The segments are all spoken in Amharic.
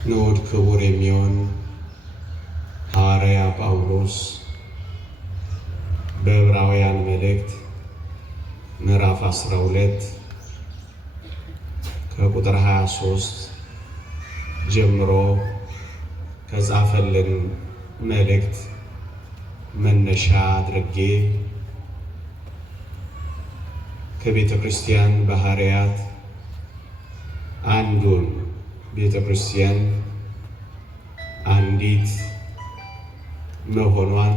ንዑድ ክቡር የሚሆን ሐዋርያ ጳውሎስ በዕብራውያን መልእክት ምዕራፍ 12 ከቁጥር 23 ጀምሮ ከጻፈልን መልእክት መነሻ አድርጌ ከቤተ ክርስቲያን ባህርያት አንዱን ቤተ ክርስቲያን አንዲት መሆኗን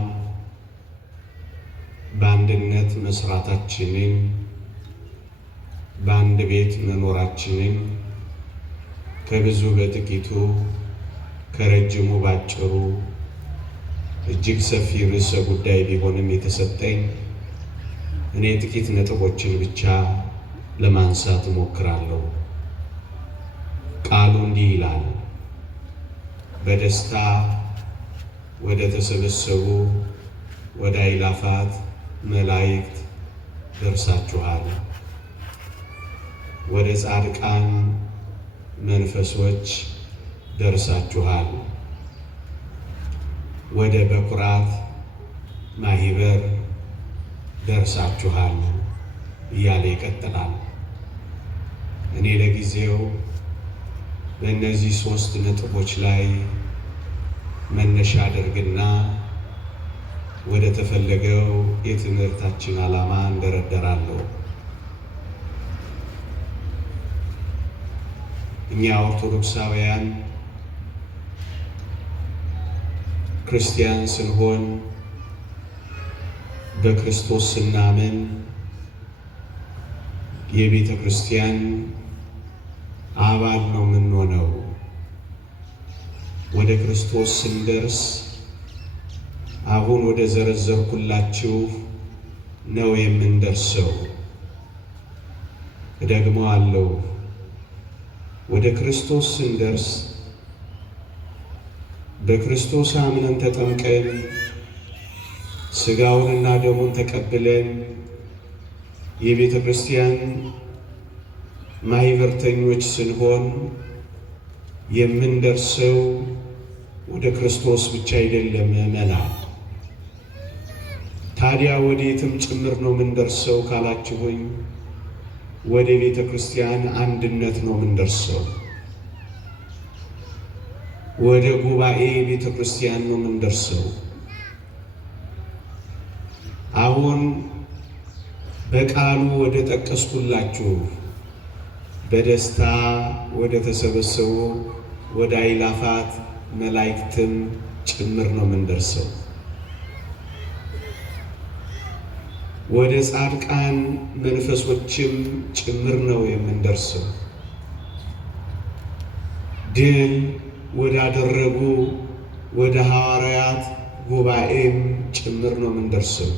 በአንድነት መስራታችንን በአንድ ቤት መኖራችንን ከብዙ በጥቂቱ ከረጅሙ ባጭሩ እጅግ ሰፊ ርዕሰ ጉዳይ ቢሆንም የተሰጠኝ እኔ ጥቂት ነጥቦችን ብቻ ለማንሳት እሞክራለሁ። ቃሉ እንዲህ ይላል፣ በደስታ ወደ ተሰበሰቡ ወደ አእላፋት መላእክት ደርሳችኋል። ወደ ጻድቃን መንፈሶች ደርሳችኋል። ወደ በኩራት ማህበር ደርሳችኋል እያለ ይቀጥላል። እኔ ለጊዜው በእነዚህ 3 ነጥቦች ላይ መነሻ አድርግና ወደ ተፈለገው የትምህርታችን ዓላማ እንደረደራለሁ። እኛ ኦርቶዶክሳውያን ክርስቲያን ስንሆን በክርስቶስ ስናምን የቤተ ክርስቲያን አባል ነው የምንሆነው። ወደ ክርስቶስ ስንደርስ አሁን ወደ ዘረዘርኩላችሁ ነው የምንደርሰው። እደግመዋለሁ፣ ወደ ክርስቶስ ስንደርስ በክርስቶስ አምነን ተጠምቀን ሥጋውንና ደሙን ተቀብለን የቤተ ክርስቲያን ማህበርተኞች ስንሆን የምንደርሰው ወደ ክርስቶስ ብቻ አይደለም ምእመናን። ታዲያ ወዴትም ጭምር ነው የምንደርሰው ካላችሁኝ፣ ወደ ቤተ ክርስቲያን አንድነት ነው የምንደርሰው። ወደ ጉባኤ ቤተ ክርስቲያን ነው የምንደርሰው። አሁን በቃሉ ወደ ጠቀስኩላችሁ በደስታ ወደ ተሰበሰቡ ወደ አእላፋት መላእክትም ጭምር ነው የምንደርሰው። ወደ ጻድቃን መንፈሶችም ጭምር ነው የምንደርሰው። ድል ወዳደረጉ ወደ ሐዋርያት ጉባኤም ጭምር ነው የምንደርሰው።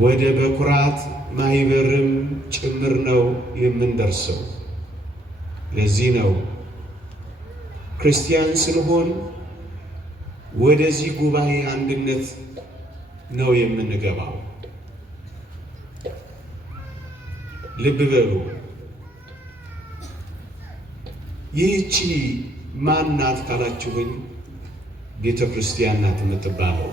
ወደ በኩራት ማህበርም ጭምር ነው የምንደርሰው። ለዚህ ነው ክርስቲያን ስንሆን ወደዚህ ጉባኤ አንድነት ነው የምንገባው። ልብ በሉ። ይህቺ ማን ናት ካላችሁኝ፣ ቤተ ክርስቲያን ናት የምትባለው።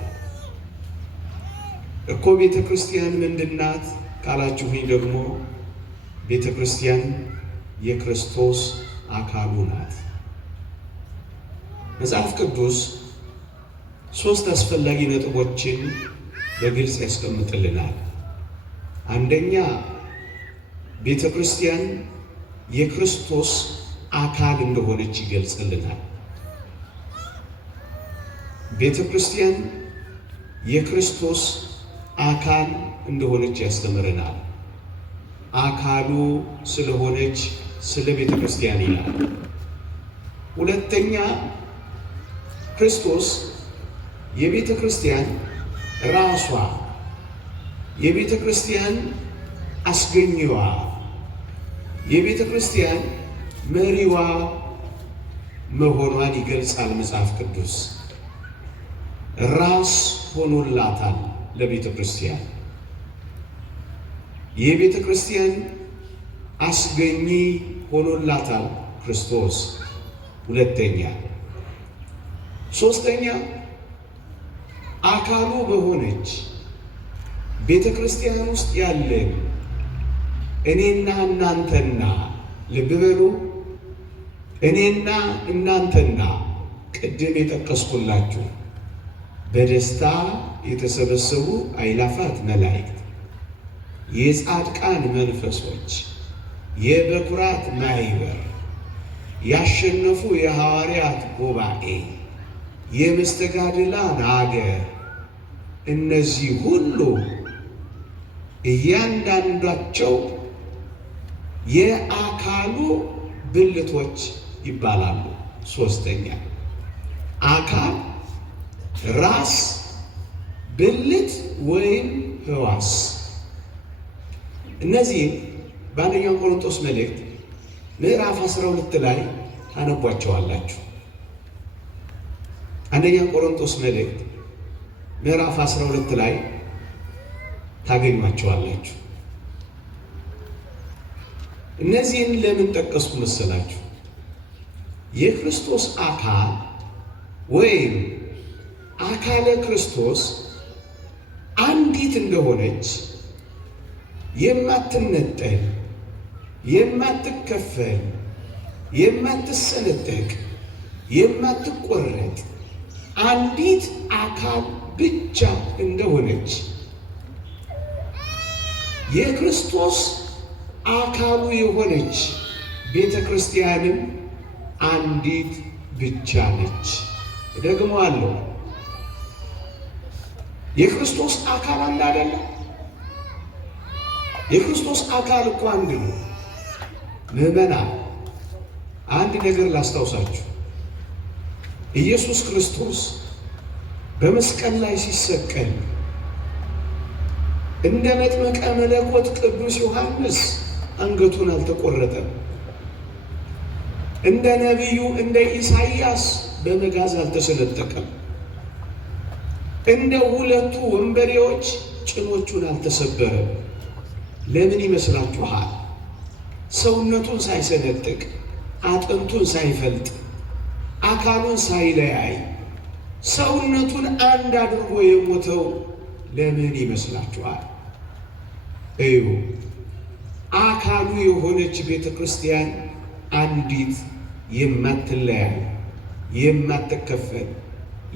እኮ ቤተ ክርስቲያን ምንድን ናት ካላችሁኝ ደግሞ ቤተ ክርስቲያን የክርስቶስ አካሉ ናት። መጽሐፍ ቅዱስ 3 አስፈላጊ ነጥቦችን በግልጽ ያስቀምጥልናል። አንደኛ፣ ቤተ ክርስቲያን የክርስቶስ አካል እንደሆነች ይገልጽልናል። ቤተ ክርስቲያን የክርስቶስ አካል እንደሆነች ያስተምረናል። አካሉ ስለሆነች ስለ ቤተ ክርስቲያን ይላል። ሁለተኛ፣ ክርስቶስ የቤተ ክርስቲያን ራሷ፣ የቤተ ክርስቲያን አስገኚዋ፣ የቤተ ክርስቲያን መሪዋ መሆኗን ይገልጻል መጽሐፍ ቅዱስ። ራስ ሆኖላታል ለቤተ ክርስቲያን። የቤተ ክርስቲያን አስገኚ ሆኖላታል ክርስቶስ። ሁለተኛ። ሶስተኛ አካሉ በሆነች ቤተ ክርስቲያን ውስጥ ያለን እኔና እናንተና፣ ልብ በሉ፣ እኔና እናንተና ቅድም የጠቀስኩላችሁ በደስታ የተሰበሰቡ አእላፋት መላእክት፣ የጻድቃን መንፈሶች፣ የበኩራት ማኅበር፣ ያሸነፉ የሐዋርያት ጉባኤ፣ የመስተጋድላን አገር፣ እነዚህ ሁሉ እያንዳንዳቸው የአካሉ ብልቶች ይባላሉ። ሶስተኛ አካል፣ ራስ፣ ብልት ወይም ሕዋስ። እነዚህ በአንደኛው ቆሮንቶስ መልእክት ምዕራፍ 12 ላይ ታነቧቸዋላችሁ። አንደኛ ቆሮንቶስ መልእክት ምዕራፍ 12 ላይ ታገኟቸዋላችሁ። እነዚህን ለምን ጠቀስኩ መሰላችሁ? የክርስቶስ አካል ወይም አካለ ክርስቶስ አንዲት እንደሆነች የማትነጠል፣ የማትከፈል፣ የማትሰነጠቅ፣ የማትቆረጥ አንዲት አካል ብቻ እንደሆነች የክርስቶስ አካሉ የሆነች ቤተ ክርስቲያንም አንዲት ብቻ ነች። ደግሞ አለው የክርስቶስ አካል አለ አይደለ? የክርስቶስ አካል እኮ አንድ ነው። ምዕመናን አንድ ነገር ላስታውሳችሁ። ኢየሱስ ክርስቶስ በመስቀል ላይ ሲሰቀል እንደ መጥምቀ መለኮት ቅዱስ ዮሐንስ አንገቱን አልተቆረጠም። እንደ ነቢዩ እንደ ኢሳይያስ በመጋዝ አልተሰነጠቀም። እንደ ሁለቱ ወንበዴዎች ጭኖቹን አልተሰበረም። ለምን ይመስላችኋል? ሰውነቱን ሳይሰነጥቅ፣ አጥንቱን ሳይፈልጥ፣ አካሉን ሳይለያይ ሰውነቱን አንድ አድርጎ የሞተው ለምን ይመስላችኋል? እዩ፣ አካሉ የሆነች ቤተ ክርስቲያን አንዲት የማትለያይ፣ የማትከፈል፣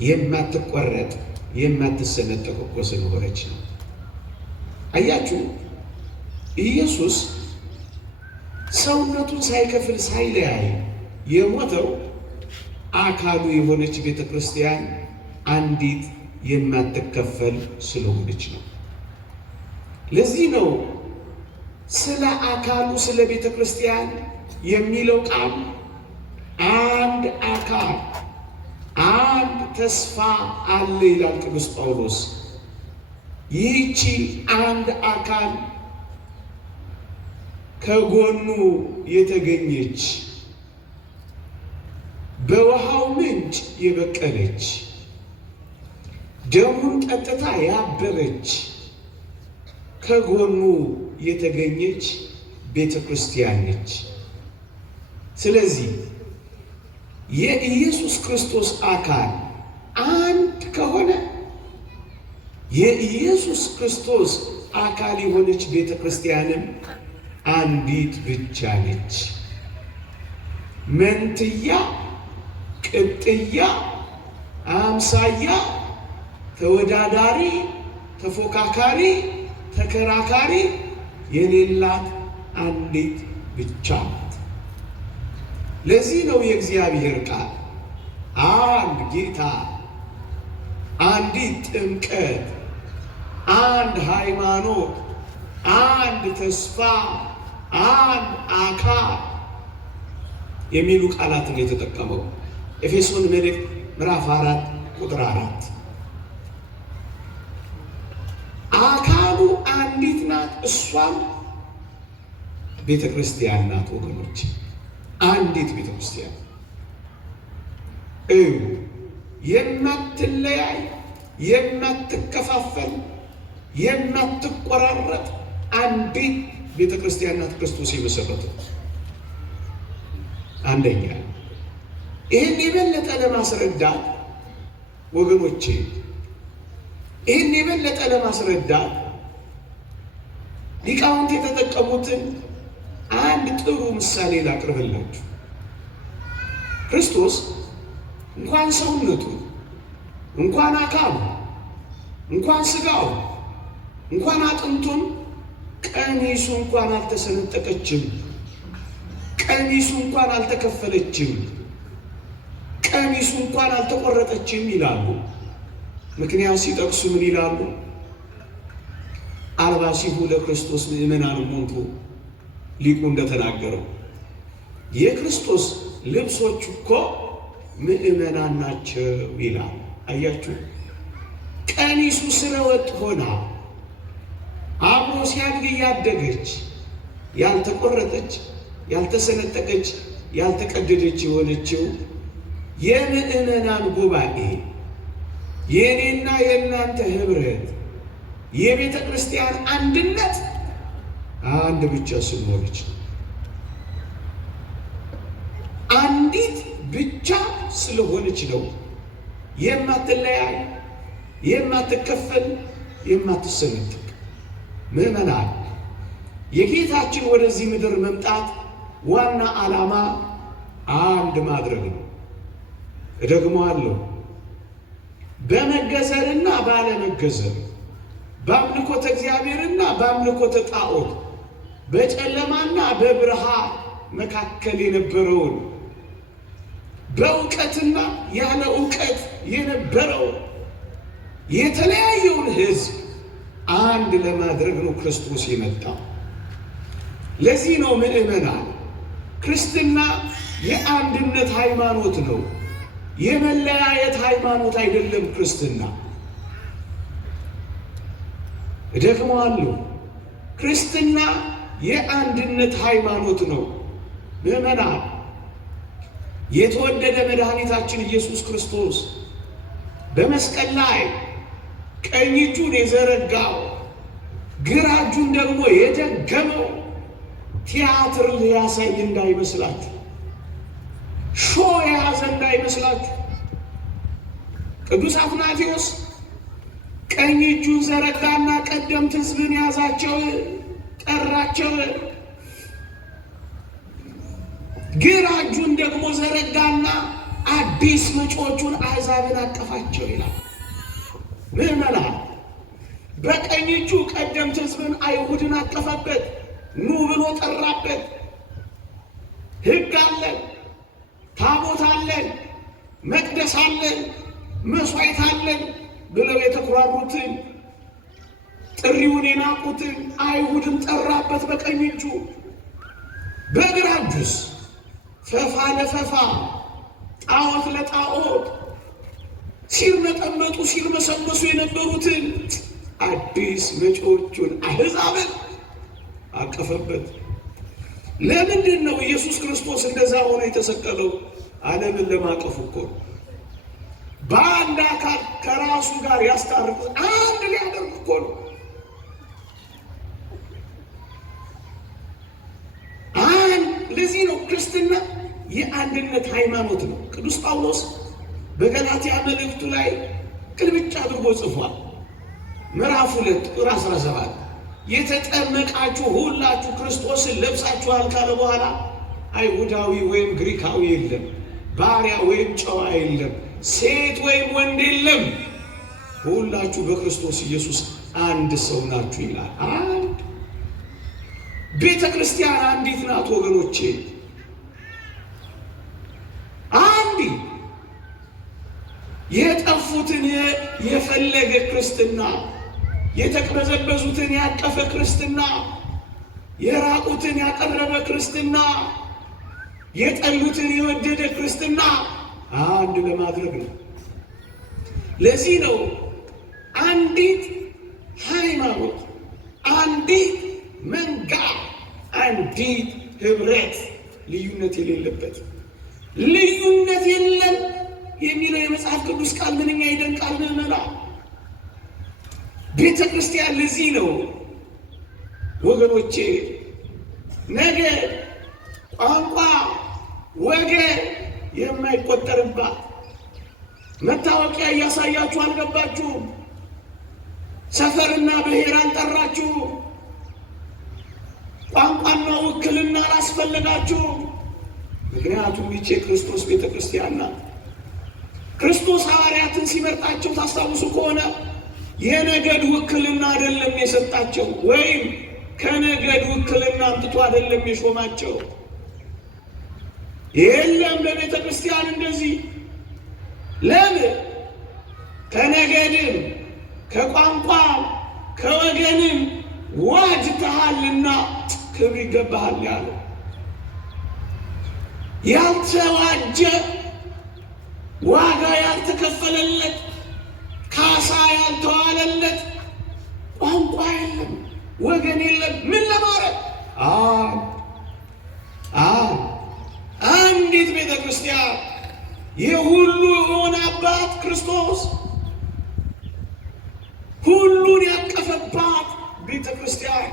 የማትቆረጥ፣ የማትሰነጠቅ እኮ ስለሆነች ነው። አያችሁ፣ ኢየሱስ ሰውነቱን ሳይከፍል ሳይለያይ የሞተው አካሉ የሆነች ቤተ ክርስቲያን አንዲት የማትከፈል ስለሆነች ነው። ለዚህ ነው ስለ አካሉ ስለ ቤተ ክርስቲያን የሚለው ቃል አንድ አካል አንድ ተስፋ አለ ይላል ቅዱስ ጳውሎስ። ይህቺ አንድ አካል ከጎኑ የተገኘች በውሃው ምንጭ የበቀለች ደሙን ጠጥታ ያበበች ከጎኑ የተገኘች ቤተ ክርስቲያን ነች። ስለዚህ የኢየሱስ ክርስቶስ አካል አንድ ከሆነ የኢየሱስ ክርስቶስ አካል የሆነች ቤተ ክርስቲያንም አንዲት ብቻ ነች። መንትያ፣ ቅጥያ፣ አምሳያ፣ ተወዳዳሪ፣ ተፎካካሪ፣ ተከራካሪ የሌላት አንዲት ብቻ ናት። ለዚህ ነው የእግዚአብሔር ቃል አንድ ጌታ፣ አንዲት ጥምቀት፣ አንድ ሃይማኖት፣ አንድ ተስፋ፣ አንድ አካል የሚሉ ቃላትን የተጠቀመው ኤፌሶን መልእክት ምዕራፍ 4 ቁጥር 4 አካሉ አንዲት ናት፣ እሷም ቤተ ክርስቲያን ናት። ወገኖች አንዲት ቤተ ክርስቲያን የማትለያይ፣ የማትከፋፈል፣ የማትቆራረጥ አንዲት ቤተ ክርስቲያን ናት ክርስቶስ የመሰረተው። አንደኛ ይህን የበለጠ ለማስረዳት ወገኖቼ፣ ይህን የበለጠ ለማስረዳት ሊቃውንት የተጠቀሙትን አንድ ጥሩ ምሳሌ ላቅርብላችሁ። ክርስቶስ እንኳን ሰውነቱ፣ እንኳን አካሉ፣ እንኳን ስጋው፣ እንኳን አጥንቱን ቀሚሱ እንኳን አልተሰነጠቀችም፣ ቀሚሱ እንኳን አልተከፈለችም፣ ቀሚሱ እንኳን አልተቆረጠችም ይላሉ። ምክንያት ሲጠቅሱ ምን ይላሉ? አልባሲሁ ለክርስቶስ ምእመናን እሙንቱ፣ ሊቁ እንደተናገረው የክርስቶስ ልብሶች እኮ ምእመናን ናቸው ይላል። አያችሁ፣ ቀሚሱ ስለወጥ ሆና አብሮ ሲያድግ እያደገች ያልተቆረጠች፣ ያልተሰነጠቀች፣ ያልተቀደደች የሆነችው የምእመናን ጉባኤ፣ የእኔና የእናንተ ህብረት፣ የቤተ ክርስቲያን አንድነት አንድ ብቻ ስለሆነች አንዲት ብቻ ስለሆነች ነው የማትለያይ፣ የማትከፈል፣ የማትሰነጠቅ። ምዕመናን፣ የጌታችን ወደዚህ ምድር መምጣት ዋና ዓላማ አንድ ማድረግ ነው። እደግመዋለሁ። በመገዘርና ባለመገዘር፣ በአምልኮተ እግዚአብሔርና በአምልኮተ ጣዖት፣ በጨለማና በብርሃን መካከል የነበረውን፣ በእውቀትና ያለ እውቀት የነበረው የተለያየውን ሕዝብ አንድ ለማድረግ ነው ክርስቶስ የመጣው። ለዚህ ነው ምእመናን፣ ክርስትና የአንድነት ሃይማኖት ነው፣ የመለያየት ሃይማኖት አይደለም። ክርስትና እደግመዋለሁ፣ ክርስትና የአንድነት ሃይማኖት ነው። ምእመናን፣ የተወደደ መድኃኒታችን ኢየሱስ ክርስቶስ በመስቀል ላይ ቀኝ እጁን የዘረጋው ግራ እጁን ደግሞ የደገመው ቲያትር ሊያሳይ እንዳይመስላችሁ፣ ሾ የያዘ እንዳይመስላችሁ። ቅዱስ አትናቴዎስ ቀኝ እጁን ዘረጋና ቀደምት ሕዝብን ያዛቸው፣ ጠራቸው። ግራ እጁን ደግሞ ዘረጋና አዲስ መጪዎቹን አሕዛብን አቀፋቸው ይላል። ምዕመናን፣ በቀኝ እጁ ቀደምት ሕዝብን አይሁድን አቀፈበት፣ ኑ ብሎ ጠራበት። ሕግ አለን፣ ታቦት አለን፣ መቅደስ አለን፣ መሥዋዕት አለን ብለው የተኩራሩትን፣ ጥሪውን የናቁትን አይሁድን ጠራበት በቀኝ እጁ። በግራ እጁስ ፈፋ ለፈፋ፣ ጣዖት ለጣዖት ሲርመጠመጡ ሲርመሰመሱ የነበሩትን አዲስ መጪዎቹን አሕዛብን አቀፈበት። ለምንድን ነው ኢየሱስ ክርስቶስ እንደዛ ሆኖ የተሰቀለው? ዓለምን ለማቀፍ እኮ ነው። በአንድ አካል ከራሱ ጋር ያስታርቁት አንድ ሊያደርግ እኮ ነው። ለዚህ ነው ክርስትና የአንድነት ሃይማኖት ነው። ቅዱስ ጳውሎስ በገላትያ መልእክቱ ላይ ቅልብጭ አድርጎ ጽፏል። ምዕራፍ 2 ቁጥር 17 የተጠመቃችሁ ሁላችሁ ክርስቶስን ለብሳችኋል ካለ በኋላ አይሁዳዊ ወይም ግሪካዊ የለም፣ ባሪያ ወይም ጨዋ የለም፣ ሴት ወይም ወንድ የለም፣ ሁላችሁ በክርስቶስ ኢየሱስ አንድ ሰው ናችሁ ይላል። አንድ ቤተ ክርስቲያን አንዲት ናት ወገኖቼ፣ አንዲት። የጠፉትን የፈለገ ክርስትና፣ የተቅበዘበዙትን ያቀፈ ክርስትና፣ የራቁትን ያቀረበ ክርስትና፣ የጠሉትን የወደደ ክርስትና አንድ ለማድረግ ነው። ለዚህ ነው አንዲት ሃይማኖት፣ አንዲት መንጋ፣ አንዲት ህብረት፣ ልዩነት የሌለበት። ልዩነት የለም የሚለው የመጽሐፍ ቅዱስ ቃል ምንኛ ይደንቃል ምዕመናን። ቤተ ክርስቲያን ለዚህ ነው ወገኖቼ ነገድ፣ ቋንቋ፣ ወገን፣ የማይቆጠርባት መታወቂያ እያሳያችሁ አልገባችሁም። ሰፈርና ብሔር አልጠራችሁ። ቋንቋና ውክልና አላስፈለጋችሁ። ምክንያቱም ይህች የክርስቶስ ቤተ ክርስቲያን ናት። ክርስቶስ ሐዋርያትን ሲመርጣቸው ታስታውሱ ከሆነ የነገድ ውክልና አይደለም የሰጣቸው፣ ወይም ከነገድ ውክልና አምጥቶ አይደለም የሾማቸው። የለም ለቤተ ክርስቲያን እንደዚህ። ለምን? ከነገድም ከቋንቋም ከወገንም ዋጅተሃልና ክብር ይገባሃል ያለው። ያልተዋጀ ዋጋ ያልተከፈለለት ካሳ ያልተዋለለት ቋንቋ የለም፣ ወገን የለም። ምን ለማድረግ አንዲት ቤተ ክርስቲያን የሁሉ የሆነ አባት ክርስቶስ ሁሉን ያቀፈባት ቤተ ክርስቲያን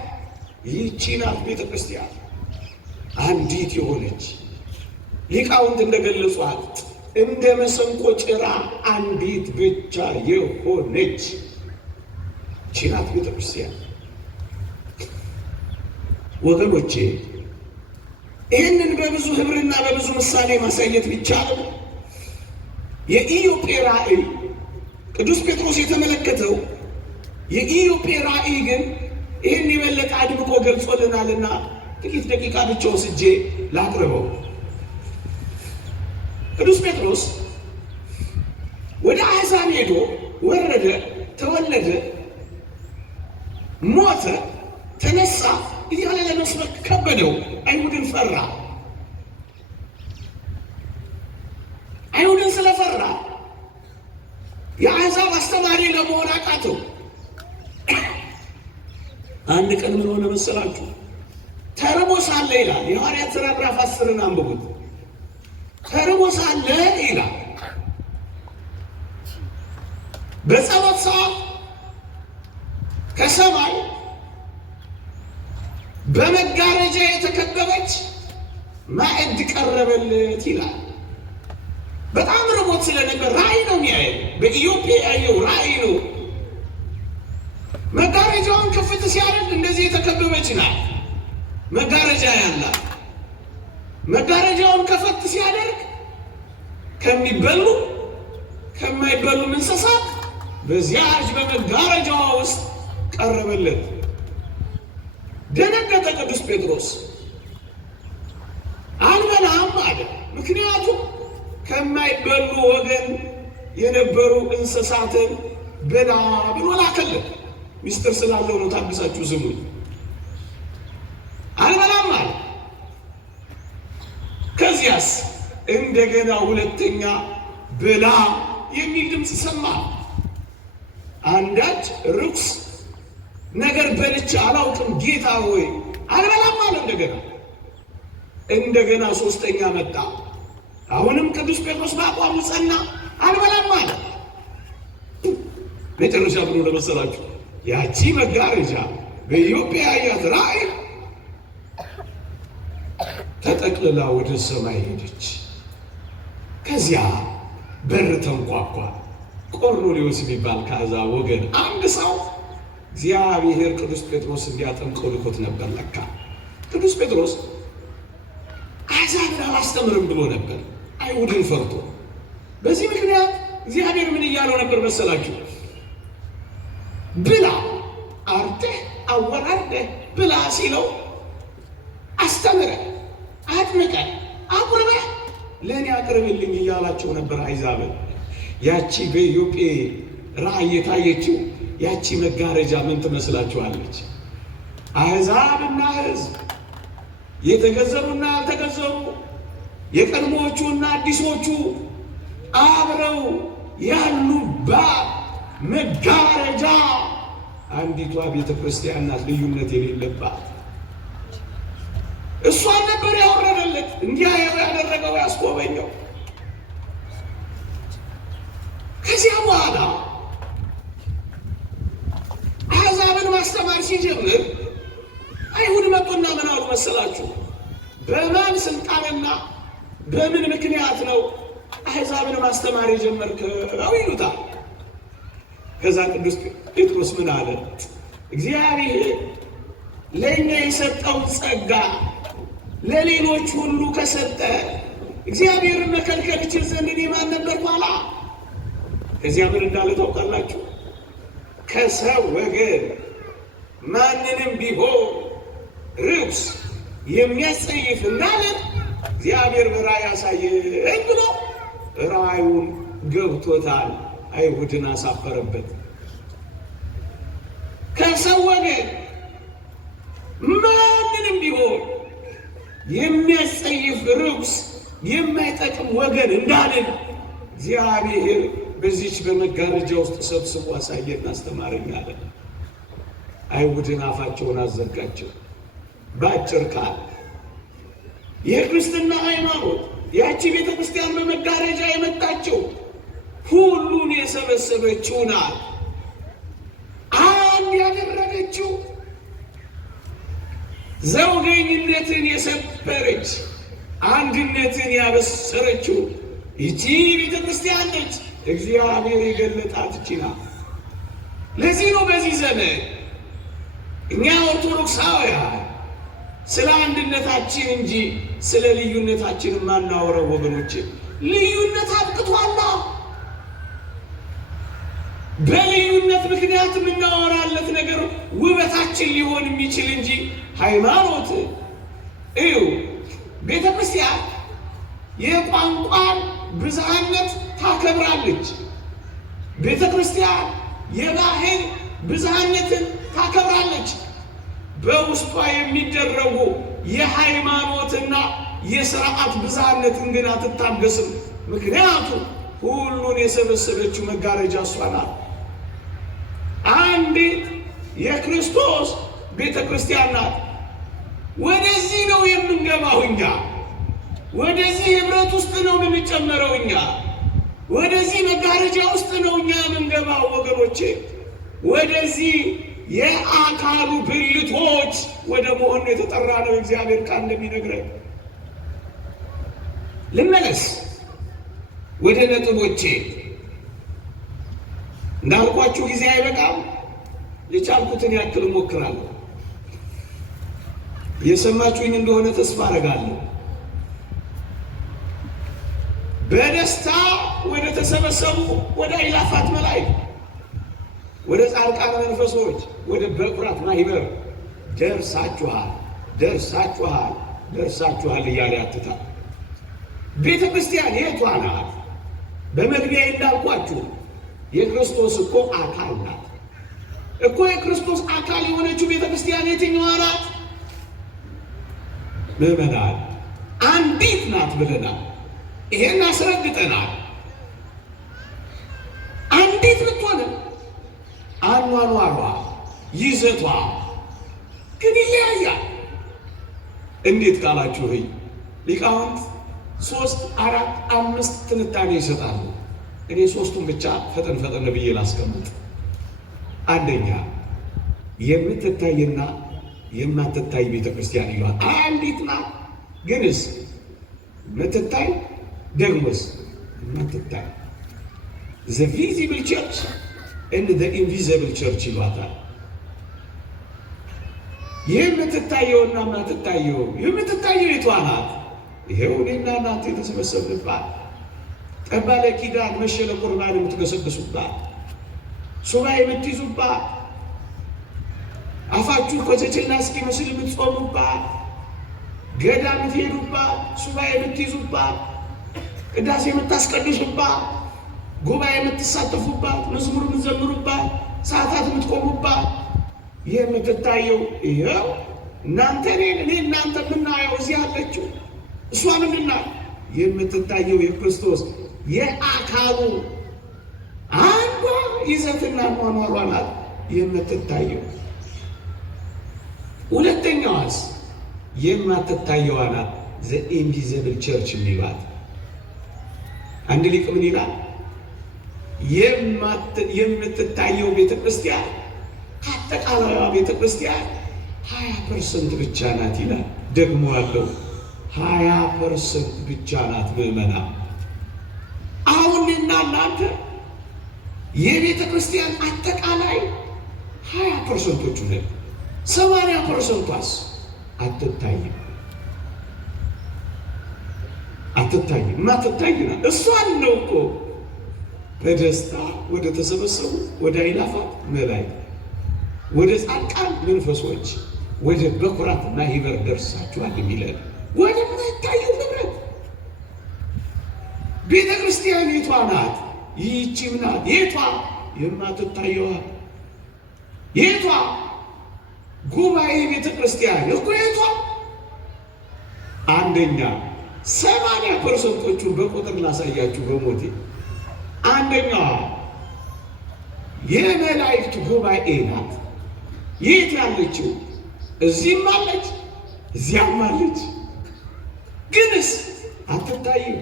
ይህቺ ናት። ቤተ ክርስቲያን አንዲት የሆነች ሊቃውንት እንደገለጿት እንደ መሰንቆ ጭራ አንዲት ብቻ የሆነች ይህቺ ናት ቤተ ክርስቲያን። ወገኖቼ ይህንን በብዙ ህብርና በብዙ ምሳሌ ማሳየት ቢቻልም የኢዮጴ ራእይ ቅዱስ ጴጥሮስ የተመለከተው የኢዮጴ ራእይ ግን ይህን የበለጠ አድምቆ ገልጾልናልና ጥቂት ደቂቃ ብቻ ወስጄ ላቅርበው። ቅዱስ ጴጥሮስ ወደ አሕዛብ ሄዶ ወረደ፣ ተወለደ፣ ሞተ፣ ተነሳ እያለ ለመስበክ ከበደው። አይሁድን ፈራ። አይሁድን ስለፈራ የአሕዛብ አስተማሪ ለመሆን አቃተው። አንድ ቀን ምን ሆነ መሰላችሁ? ተርቦ ሳለ ይላል የሐዋርያት ሥራ ምዕራፍ 10ን አንብቡት። ተርቦ ሳለ ይላል በጸሎት ሰዓት ከሰማይ በመጋረጃ የተከበበች ማዕድ ቀረበለት ይላል። በጣም ርቦት ስለነበር ራእይ ነው የሚያየው። በኢዮጴ ያየው ራእይ ነው። መጋረጃውን ከፍት ሲያደርግ እንደዚህ የተከበበች ናት። መጋረጃ ያላት መጋረጃውን ከፈት ሲያደርግ ከሚበሉ ከማይበሉ እንስሳት በዚያች በመጋረጃዋ ውስጥ ቀረበለት። ደነገጠ ቅዱስ ጴጥሮስ። አልበላም አለ። ምክንያቱም ከማይበሉ ወገን የነበሩ እንስሳትን ብላ ብሎ ላከለት። ሚስጥር ስላለው ነው፣ ታግሳችሁ ዝሙ። አልበላም አለ። ከዚያስ እንደገና ሁለተኛ ብላ የሚል ድምፅ ሰማ። አንዳች ርኩስ ነገር በልቼ አላውቅም ጌታ ሆይ አልበላም አለ። እንደገና ሶስተኛ መጣ። አሁንም ቅዱስ ጴጥሮስ በአቋሙ ጸና። አልበላም አለ። መጨረሻ ብሎ ለመሰላችሁ ያቺ መጋረጃ በኢዮጴ ያያት ራእይ ተጠቅልላ ወደ ሰማይ ሄደች። ከዚያ በር ተንኳኳ። ቆርኔሌዎስ የሚባል ከአሕዛብ ወገን አንድ ሰው እግዚአብሔር ቅዱስ ጴጥሮስ እንዲያጠምቀው ልኮት ነበር። ለካ ቅዱስ ጴጥሮስ አሕዛብን አላስተምርም ብሎ ነበር፣ አይሁድን ፈርቶ። በዚህ ምክንያት እግዚአብሔር ምን እያለው ነበር መሰላችሁ? ብላ አርደህ አወራርደህ ብላ ሲለው አስተምረህ አጥምቀህ አቁርበህ ለእኔ አቅርብልኝ እያላቸው ነበር አሕዛብን። ያቺ በኢዮጴ ራእይ የታየችው ያቺ መጋረጃ ምን ትመስላችኋለች? አሕዛብና ሕዝብ፣ የተገዘሩና ያልተገዘሩ፣ የቀድሞዎቹና አዲሶቹ አብረው ያሉባት መጋረጃ አንዲቷ ቤተ ክርስቲያን ናት፣ ልዩነት የሌለባት። እሷን ነበር ያወረደለት፣ እንዲያ ያደረገው ያስጎበኘው። ከዚያ በኋላ አሕዛብን ማስተማር ሲጀምር አይሁድ መጡና ምን አሉ መሰላችሁ? በማን ስልጣንና በምን ምክንያት ነው አሕዛብን ማስተማር የጀመርከው ይሉታል። ከዛ ቅዱስ ጴጥሮስ ምን አለ? እግዚአብሔር ለእኛ የሰጠውን ጸጋ ለሌሎች ሁሉ ከሰጠ እግዚአብሔርን መከልከል ይችል ዘንድ እኔ ማን ነበርኩ አለ። ከዚያ ምን እንዳለ ታውቃላችሁ? ከሰው ወገን ማንንም ቢሆን ርኩስ የሚያስጸይፍ እንዳለ እግዚአብሔር በራእይ ያሳየኝ ብሎ ራእዩን ገብቶታል። አይሁድን አሳፈረበት። ከሰው ወገን ማንንም ቢሆን የሚያስጸይፍ ርኩስ የማይጠቅም ወገን እንዳለን እግዚአብሔር በዚች በመጋረጃ ውስጥ ሰብስቦ አሳየን፣ አስተማረኝ አለ። አይሁድን አፋቸውን አዘጋቸው። በአጭር ቃል የክርስትና ሃይማኖት ያቺ ቤተ ክርስቲያን በመጋረጃ የመጣችው ሁሉን የሰበሰበችው ናት። አንድ ያደረገችው ዘውገኝነትን የሰበረች አንድነትን ያበሰረችው ይቺ ቤተ ክርስቲያን ነች። እግዚአብሔር የገለጣት ይቺ ናት። ለዚህ ነው በዚህ ዘመን እኛ ኦርቶዶክሳውያን ስለ አንድነታችን እንጂ ስለ ልዩነታችን የማናወራው ወገኖች። ልዩነት አብቅቷላ። በልዩነት ምክንያት የምናወራለት ነገር ውበታችን ሊሆን የሚችል እንጂ ሃይማኖት እዩ። ቤተ ክርስቲያን የቋንቋን ብዝሃነት ታከብራለች። ቤተ ክርስቲያን የባህል ብዝሃነትን ታከብራለች። በውስጧ የሚደረጉ የሃይማኖትና የሥርዓት ብዝሃነትን ግን አትታገስም። ምክንያቱም ሁሉን የሰበሰበችው መጋረጃ እሷ ናት። አንዲት የክርስቶስ ቤተ ክርስቲያን ናት። ወደዚህ ነው የምንገባው እኛ። ወደዚህ ህብረት ውስጥ ነው የምንጨመረው እኛ። ወደዚህ መጋረጃ ውስጥ ነው እኛ የምንገባው ወገኖቼ። ወደዚህ የአካሉ ብልቶች ወደ መሆን የተጠራ ነው እግዚአብሔር ቃል እንደሚነግረን። ልመለስ ወደ ነጥቦቼ። እንዳልኳችሁ ጊዜ አይበቃም። የቻልኩትን ያክል እሞክራለሁ። የሰማችሁኝ እንደሆነ ተስፋ አደርጋለሁ። በደስታ ወደ ተሰበሰቡ ወደ አእላፋት መላእክት፣ ወደ ጻድቃን መንፈሶች፣ ወደ በኩራት ማህበር ደርሳችኋል፣ ደርሳችኋል፣ ደርሳችኋል እያለ ያትታል። ቤተ ክርስቲያን የቷ ናት? በመግቢያ እንዳልኳችሁ የክርስቶስ እኮ አካል ናት እኮ። የክርስቶስ አካል የሆነችው ቤተ ክርስቲያን የትኛዋ ናት? ምዕመናን አንዲት ናት ብለናል። ይሄን አስረግጠናል። አንዲት ብትሆንም አኗኗሯ ይዘቷ ግን ይለያያል። እንዴት ካላችሁ ሊቃውንት 3፣ 4፣ 5 ትንታኔ ይሰጣሉ። እኔ 3ቱን ብቻ ፈጠን ፈጠን ብዬ ላስቀምጥ። አንደኛ የምትታይና የማትታይ ቤተ ክርስቲያን ይሏል። አንዲት ናት ግንስ የምትታይ ደግሞስ የማትታይ the visible church and the invisible church ይሏታል። የምትታየውና የማትታየው የምትታየው የቷ ናት? ይሄው እኔና እናንተ የተሰበሰብንባት ጠባለ ኪዳን መሸለ ቁርባን የምትገሰግሱባት፣ ሱባኤ የምትይዙባት፣ አፋችሁ ኮቸችና እስኪመስል የምትጾሙባት፣ ገዳም የምትሄዱባት፣ ሱባኤ የምትይዙባት፣ ቅዳሴ የምታስቀድሱባት፣ ጉባኤ የምትሳተፉባት፣ መዝሙር የምትዘምሩባት፣ ሰዓታት የምትቆሙባት የምትታየው ይኸው እናንተ እኔ እናንተ የምናየው እዚህ አለችው። እሷ ምንድን ናት? የምትታየው የክርስቶስ የአካሉ አንዷ ይዘትና ኗኗሯ ናት የምትታየው። ሁለተኛዋስ የማትታየዋ ናት ዘ ኢንቪዚብል ቸርች የሚሏት። አንድ ሊቅ ምን ይላል? የምትታየው ቤተ ክርስቲያን ከአጠቃላይዋ ቤተ ክርስቲያን 20% ብቻ ናት ይላል። ደግሞ አለው 20% ብቻ ናት ምዕመናን። አሁን እናንተ የቤተ ክርስቲያን አጠቃላይ 20%ዎቹ ነን። 80%ቷስ አትታይም። ማትታይና እሷን ነው እኮ በደስታ ወደ ተሰበሰቡ ወደ አእላፋት መላእክት ወደ ጻድቃን መንፈሶች ወደ በኩራትና ሂበር ደርሳችኋል የሚለን ወደ ማይታየው ንብረት ቤተ ክርስቲያን የቷ ናት? ይህችም ናት። የቷ? የማትታየዋ የቷ? ጉባኤ ቤተ ክርስቲያን እኮ የቷ? አንደኛ 80%ዎቹን በቁጥር ላሳያችሁ በሞቴ። አንደኛዋ የመላእክት ጉባኤ ናት። የት ያለችው? እዚህም አለች እዚያም አለች፣ ግንስ አትታይም።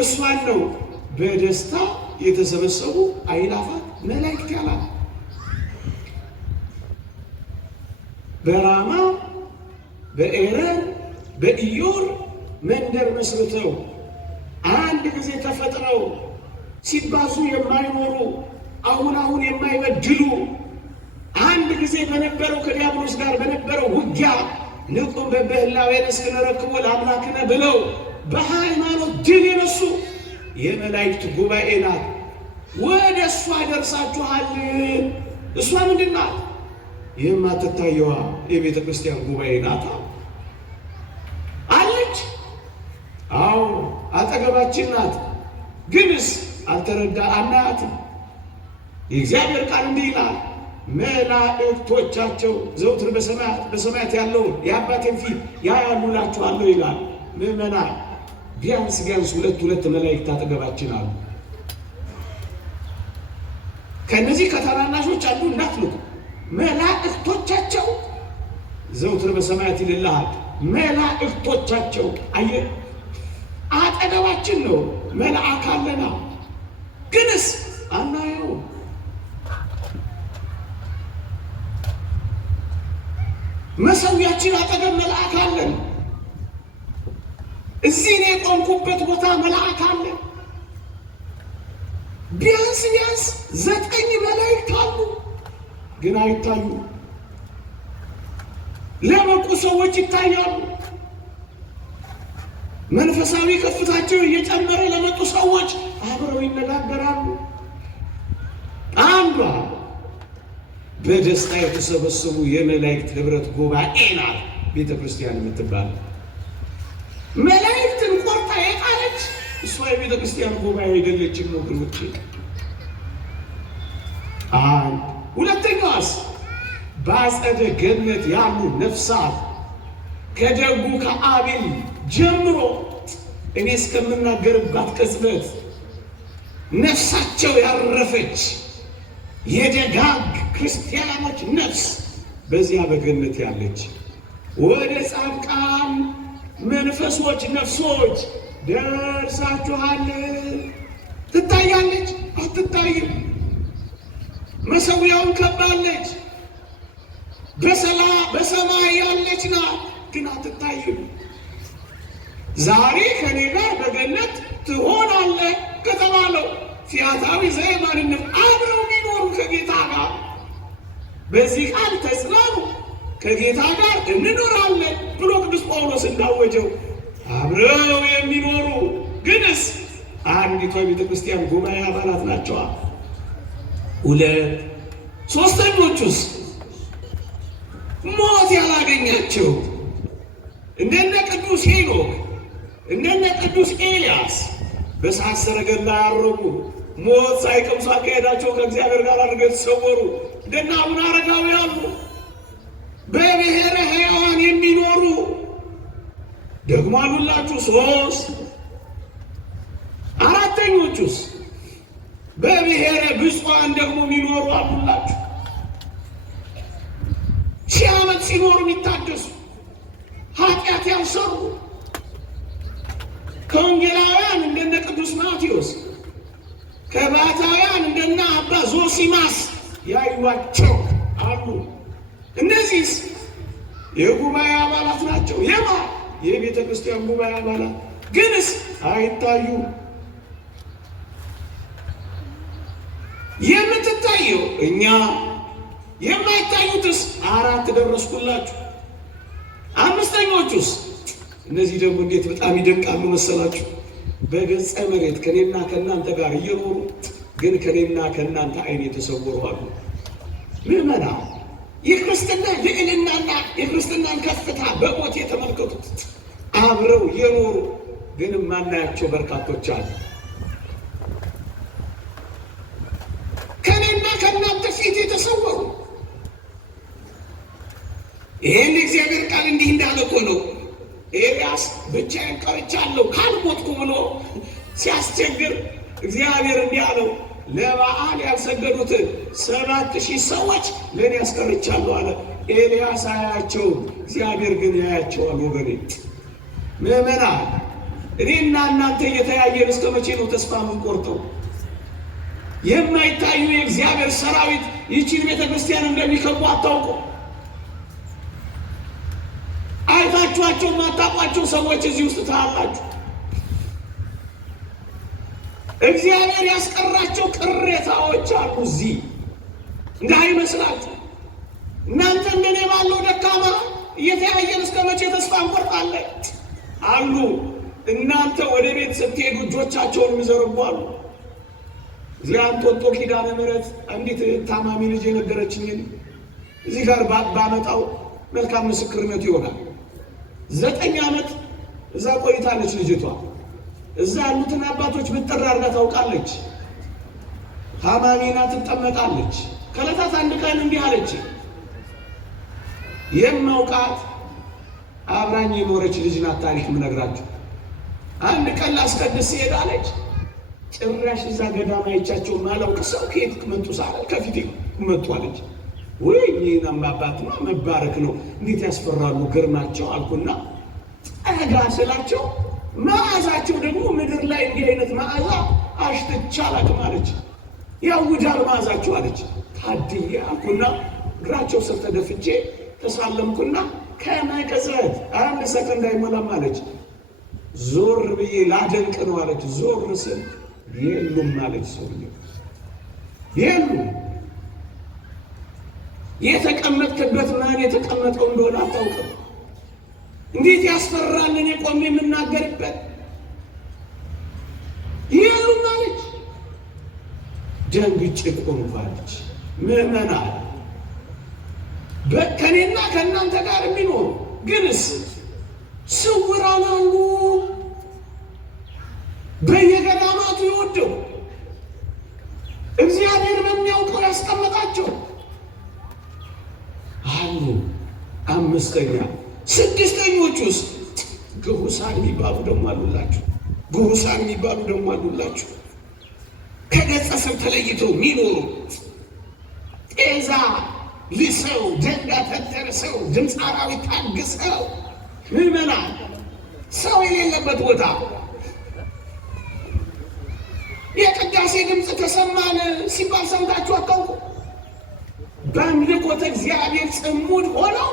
እሷን ነው በደስታ የተሰበሰቡ አእላፋት መላእክት ያላት። በራማ በኤረር በኢዮር መንደር መስርተው አንድ ጊዜ ተፈጥረው ሲባዙ የማይኖሩ አሁን የማይበድሉ አንድ ጊዜ በነበረው ከዲያብሎስ ጋር በነበረው ውጊያ ንቁም በበህላዌ እስክንረክቦ ለአምላክነ ብለው በሃይማኖት ድል የነሱ የመላእክት ጉባኤ ናት። ወደ እሷ ደርሳችኋል። እሷ ምንድን ናት? የማትታየዋ የቤተ ክርስቲያን ጉባኤ ናት። አለች። አዎ አጠገባችን ናት። ግንስ አናያትም። የእግዚአብሔር ቃል እንዲህ ይላል፣ መላእክቶቻቸው ዘውትር በሰማያት ያለውን የአባቴን ፊት ያያሉ እላችኋለሁ ይላል። ምዕመናን ቢያንስ 2 መላእክት አጠገባችን አሉ። ከነዚህ ከታናናሾች አንዱ እንዳትሉት መላእክቶቻቸው ዘውትር በሰማያት ይልልሃል። መላእክቶቻቸው አየህ፣ አጠገባችን ነው። መልአክ አለና ግንስ አናየው። መሰዊያችን አጠገብ መልአክ አለን። እዚህ ነው የቆምኩበት ቦታ መልአክ አለ። ቢያንስ 9 መላእክት አሉ፣ ግን አይታዩ። ለበቁ ሰዎች ይታያሉ። መንፈሳዊ ከፍታቸው እየጨመረ ለመጡ ሰዎች አብረው ይነጋገራሉ። አንዷ በደስታ የተሰበሰቡ የመላእክት ህብረት ጉባኤ ናት ቤተ ክርስቲያን የምትባል። መላእክትን ቆርጣ የጣለች እሷ የቤተ ክርስቲያን ጉባኤ አይደለችም ወገኖቼ። ሁለተኛዋስ በአጸደ ገነት ያሉ ነፍሳት ከደጉ ከአቤል ጀምሮ እኔ እስከምናገርባት ቅጽበት ነፍሳቸው ያረፈች የደጋግ ክርስቲያኖች ነፍስ በዚያ በገነት ያለች ወደ ጻድቃን መንፈሶች ነፍሶች ደርሳችኋል። ትታያለች? አትታይም። መሰዊያውን ከባለች። በሰማይ ያለች ናት፣ ግን አትታይም። ዛሬ ከኔ ጋር በገነት ትሆናለህ ከተባለው ፊያታዊ ዘየማንነት አብረው የሚኖሩ ከጌታ ጋር በዚህ ቃል ተጽናኑ፣ ከጌታ ጋር እንኖራለን ብሎ ቅዱስ ጳውሎስ እንዳወጀው አብረው የሚኖሩ ግንስ አንዲቷ ቤተ ክርስቲያን ጉባኤ አባላት ናቸዋ። ሶስተኞቹስ ሞት ያላገኛቸው እንደነ ቅዱስ ሄኖክ እንደነ ቅዱስ ኤልያስ በእሳት ሰረገላ ያረጉ ሞት ሳይቀምሱ አካሄዳቸው ከእግዚአብሔር ጋር አድርገው የተሰወሩ እንደነ አቡነ አረጋዊ ያሉ በብሔረ ሕያዋን የሚኖሩ ደግሞ አሉላችሁ 3። አራተኞቹስ በብሔረ ብፁዓን ደግሞ የሚኖሩ አሉላችሁ። 1000 ዓመት ሲኖሩ የሚታደሱ ኃጢአት ያልሰሩ ከወንጌላውያን እንደነ ቅዱስ ማቴዎስ ከባሕታውያን እንደነ አባ ዞሲማስ ያዩዋቸው አሉ። እነዚህስ የጉባኤ አባላት ናቸው። የቤተ ክርስቲያን ጉባኤ አባላት ግንስ አይታዩ። የምትታየው እኛ፣ የማይታዩትስ 4 ደረስኩላችሁ። 5ኞቹስ እነዚህ ደግሞ እንዴት በጣም ይደንቃሉ መሰላችሁ። በገጸ መሬት ከኔና ከእናንተ ጋር እየኖሩ ግን ከኔና ከእናንተ ዓይን የተሰወሩ አሉ። ምዕመናን የክርስትና ልዕልናና የክርስትናን ከፍታ በሞት የተመለከቱት አብረው የኖሩ ግን ማናያቸው በርካቶች አሉ። ከኔና ከእናንተ ፊት የተሰወሩ። ይሄን እግዚአብሔር ቃል እንዲህ እንዳለ እኮ ነው። ኤልያስ ብቻዬን ቀርቻለሁ ካልሞትኩ ብሎ ሲያስቸግር እግዚአብሔር እንዲህ አለው፣ ለበዓል ያልሰገዱትን 7000 ሰዎች ለእኔ ያስቀርቻለሁ አለ። ኤልያስ አያቸውም፣ እግዚአብሔር ግን ያያቸዋል። ወገኔ ምዕመናን፣ እኔና እናንተ እየተያየን እስከ መቼ ነው ተስፋ የምንቆርጠው? የማይታዩ የእግዚአብሔር ሰራዊት ይህችን ቤተ ክርስቲያን እንደሚከቡ አታውቁ? አይታችኋቸው ማታውቋቸው ሰዎች እዚህ ውስጥ ታላችሁ። እግዚአብሔር ያስቀራቸው ቅሬታዎች አሉ እዚህ። እንዳይመስላችሁ እናንተ እንደኔ ባለው ደካማ እየተያየን እስከ መቼ ተስፋ እንቆርጣለን አሉ። እናንተ ወደ ቤት ስትሄዱ እጆቻቸውን የሚዘረጉ አሉ። እዚህ አንጦጦ ኪዳነ ምሕረት አንዲት ታማሚ ልጅ የነገረችኝን እዚህ ጋር ባመጣው መልካም ምስክርነት ይሆናል። 9 ዓመት እዛ ቆይታለች ልጅቷ። እዛ ያሉትን አባቶች ብትጠራ አድርጋ ታውቃለች። ታማሚ ናት፣ ትጠመቃለች። ከዕለታት አንድ ቀን እንዲህ አለች፣ የማውቃት አብራኝ የኖረች ልጅ ናት። ታሪክ የምነግራችሁ አንድ ቀን ላስቀድስ ሄዳለች። ጭራሽ እዛ ገዳም አይቻቸው ማላውቅ ሰው ከየት መጡ ሳለ ከፊት መጡ አለች። ወይ ይህን አባትማ መባረክ ነው፣ እንዴት ያስፈራሉ ግርማቸው አልኩና ጠጋ ስላቸው መዓዛቸው ደግሞ ምድር ላይ እንዲህ አይነት መዓዛ አሽትቼ አላውቅም አለች። ያውዳል መዓዛቸው አለች። ታድዬ አልኩና እግራቸው ስር ተደፍቼ ተሳለምኩና ከመቅጽበት 1 ሰከንድ አይሞላም አለች። ዞር ብዬ ላደንቅ ነው አለች። ዞር ስል የሉም አለች። ሰውዬው የሉም። የተቀመጥክበት ማን የተቀመጠው እንደሆነ አታውቅም። እንዴት ያስፈራል! እኔ ቆሜ የምናገርበት የሉም አለች። ደንግጬ ቆምኩ አለች። ምዕመናን ከእኔና ከእናንተ ጋር የሚኖሩ ግንስ ስውራን አሉ። በየገዳማቱ የወደው እግዚአብሔር በሚያውቀው ያስቀመጣቸው አሉ። 5ኛ 6ኞቹስ ግሁሳን የሚባሉ ደግሞ አሉላችሁ። ግሁሳን የሚባሉ ደግሞ አሉላችሁ። ከገጸ ሰብ ተለይተው የሚኖሩ ጤዛ ልሰው ደንጋ ተንተርሰው ድምፅ አራዊት ታግሰው ምዕመናን ሰው የሌለበት ቦታ የቅዳሴ ድምፅ ተሰማን ሲባል ሰምታችሁ አታውቁ? በአምልኮተ እግዚአብሔር ጽሙድ ሆነው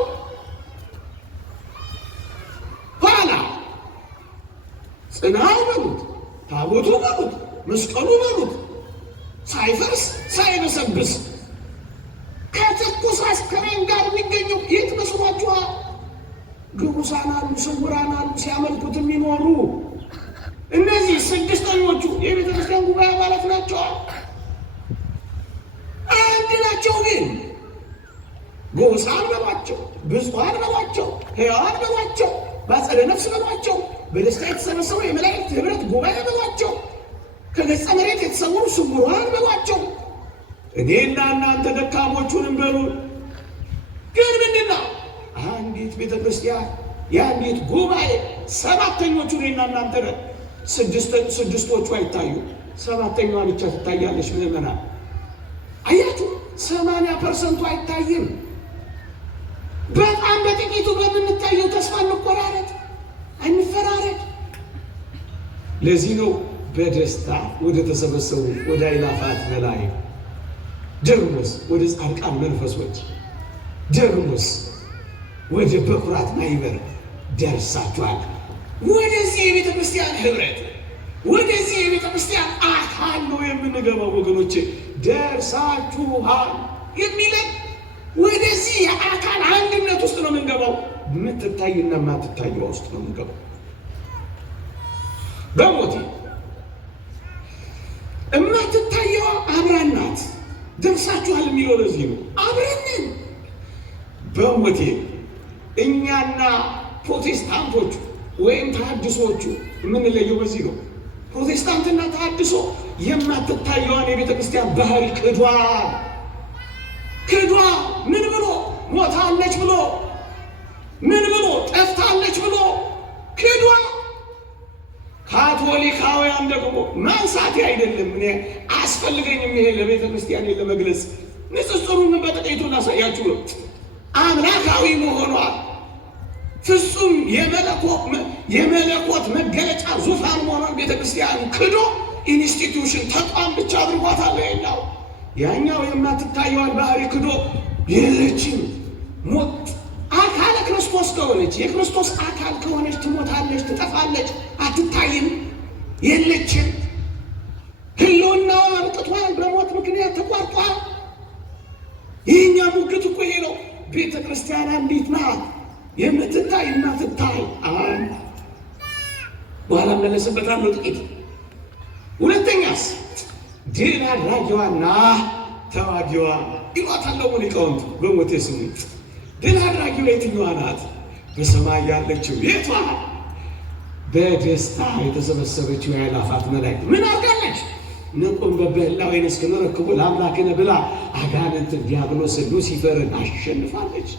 ኋላ ጽናው በሉት፣ ታቦቱ በሉት፣ መስቀሉ በሉት ሳይፈርስ ሳይበሰብስ ከትኩስ አስከሬን ጋር የሚገኘው የት መስሏችኋል? ግሁሳን አሉ፣ ስውራን አሉ፣ ሲያመልኩት የሚኖሩ እነዚህ 6ኞቹ የቤተ ክርስቲያን ጉባኤ አባላት ናቸው። አንድ ናቸው። ግን ግሁሳን በሏቸው፣ ብፁዓን በሏቸው፣ ሕያዋን በሏቸው፣ በአጸደ ነፍስ በሏቸው፣ በደስታ የተሰበሰቡ የመላእክት ኅብረት ጉባኤ በሏቸው፣ ከገጸ መሬት የተሰወሩ ስውራን በሏቸው፣ እኔና እናንተ ደካሞቹንም በሉ። ግን ምንድነው? አንዲት ቤተ ክርስቲያን የአንዲት ጉባኤ 7ኞቹ እኔና እናንተ ነን። 6ቶቹ አይታዩ፣ 7ኛዋ ብቻ ትታያለች። ምዕመናን አያችሁ፣ 80% አይታይም። በጣም በጥቂቱ በምንታየው ተስፋ እንቆራረጥ፣ አንፈራረድ። ለዚህ ነው በደስታ ወደ ተሰበሰቡ ወደ አእላፋት መላእክት ደግሞስ ወደ ጻድቃን መንፈሶች ደግሞስ ወደ በኩራት ማይበር ደርሳችኋል። ወደዚህ የቤተ ክርስቲያን ህብረት፣ ወደዚህ የቤተ ክርስቲያን አካል ነው የምንገባው ወገኖቼ። ደርሳችኋል የሚለን ወደዚህ የአካል አንድነት ውስጥ ነው የምንገባው። የምትታይና የማትታየዋ ውስጥ ነው የምንገባው። በሞቴ የማትታየዋ አብራን ናት። ደርሳችኋል የሚለው ለዚህ ነው። አብረንን በሞቴ እኛና ፕሮቴስታንቶቹ ወይም ተሐድሶቹ የምንለየው በዚህ ነው። ፕሮቴስታንትና ተሐድሶ የማትታየዋን የቤተ ክርስቲያን ባህሪ ክዷል። ምን ብሎ ሞታለች ብሎ፣ ምን ብሎ ጠፍታለች ብሎ ክዷል። ካቶሊካውያን ደግሞ ማንሳቴ አይደለም እኔ አስፈልገኝም ይሄ ለቤተ ክርስቲያን ለመግለጽ ንጽጽሩን በጥቂቱ ላሳያችሁ ነው። አምላካዊ መሆኗ ፍጹም የመለኮት መገለጫ ዙፋን መሆኗን ቤተ ክርስቲያን ክዶ ኢንስቲትዩሽን ተቋም ብቻ አድርጓታል። ያኛው የማትታየዋን ባህሪ ክዶ የለችም። ሞት አካለ ክርስቶስ ከሆነች የክርስቶስ አካል ከሆነች ትሞታለች፣ ትጠፋለች፣ አትታይም፣ የለችም። ህልውናዋ አብቅቷል፣ በሞት ምክንያት ተቋርጧል። ይህኛ ሙግት እኮ ይሄ ነው። ቤተ ክርስቲያን አንዲት ናት፣ የምትታይ የማትታይ። በኋላ መለስበታለሁ ጥቂት። ሁለተኛስ ድል አድራጊዋና ተዋጊዋ ይሏታል ሊቃውንቱ በሞቴ ስሙ። ድል አድራጊዋ የትኛዋ ናት? በሰማይ ያለችው የቷ? በደስታ የተሰበሰበችው የአእላፋት መላእክት ምን አድርጋለች? ንቁም በበህላዊ እስክንረክቡ ለአምላክነ ብላ አጋንንትን ዲያብሎስን ሉሲፈርን አሸንፋለች።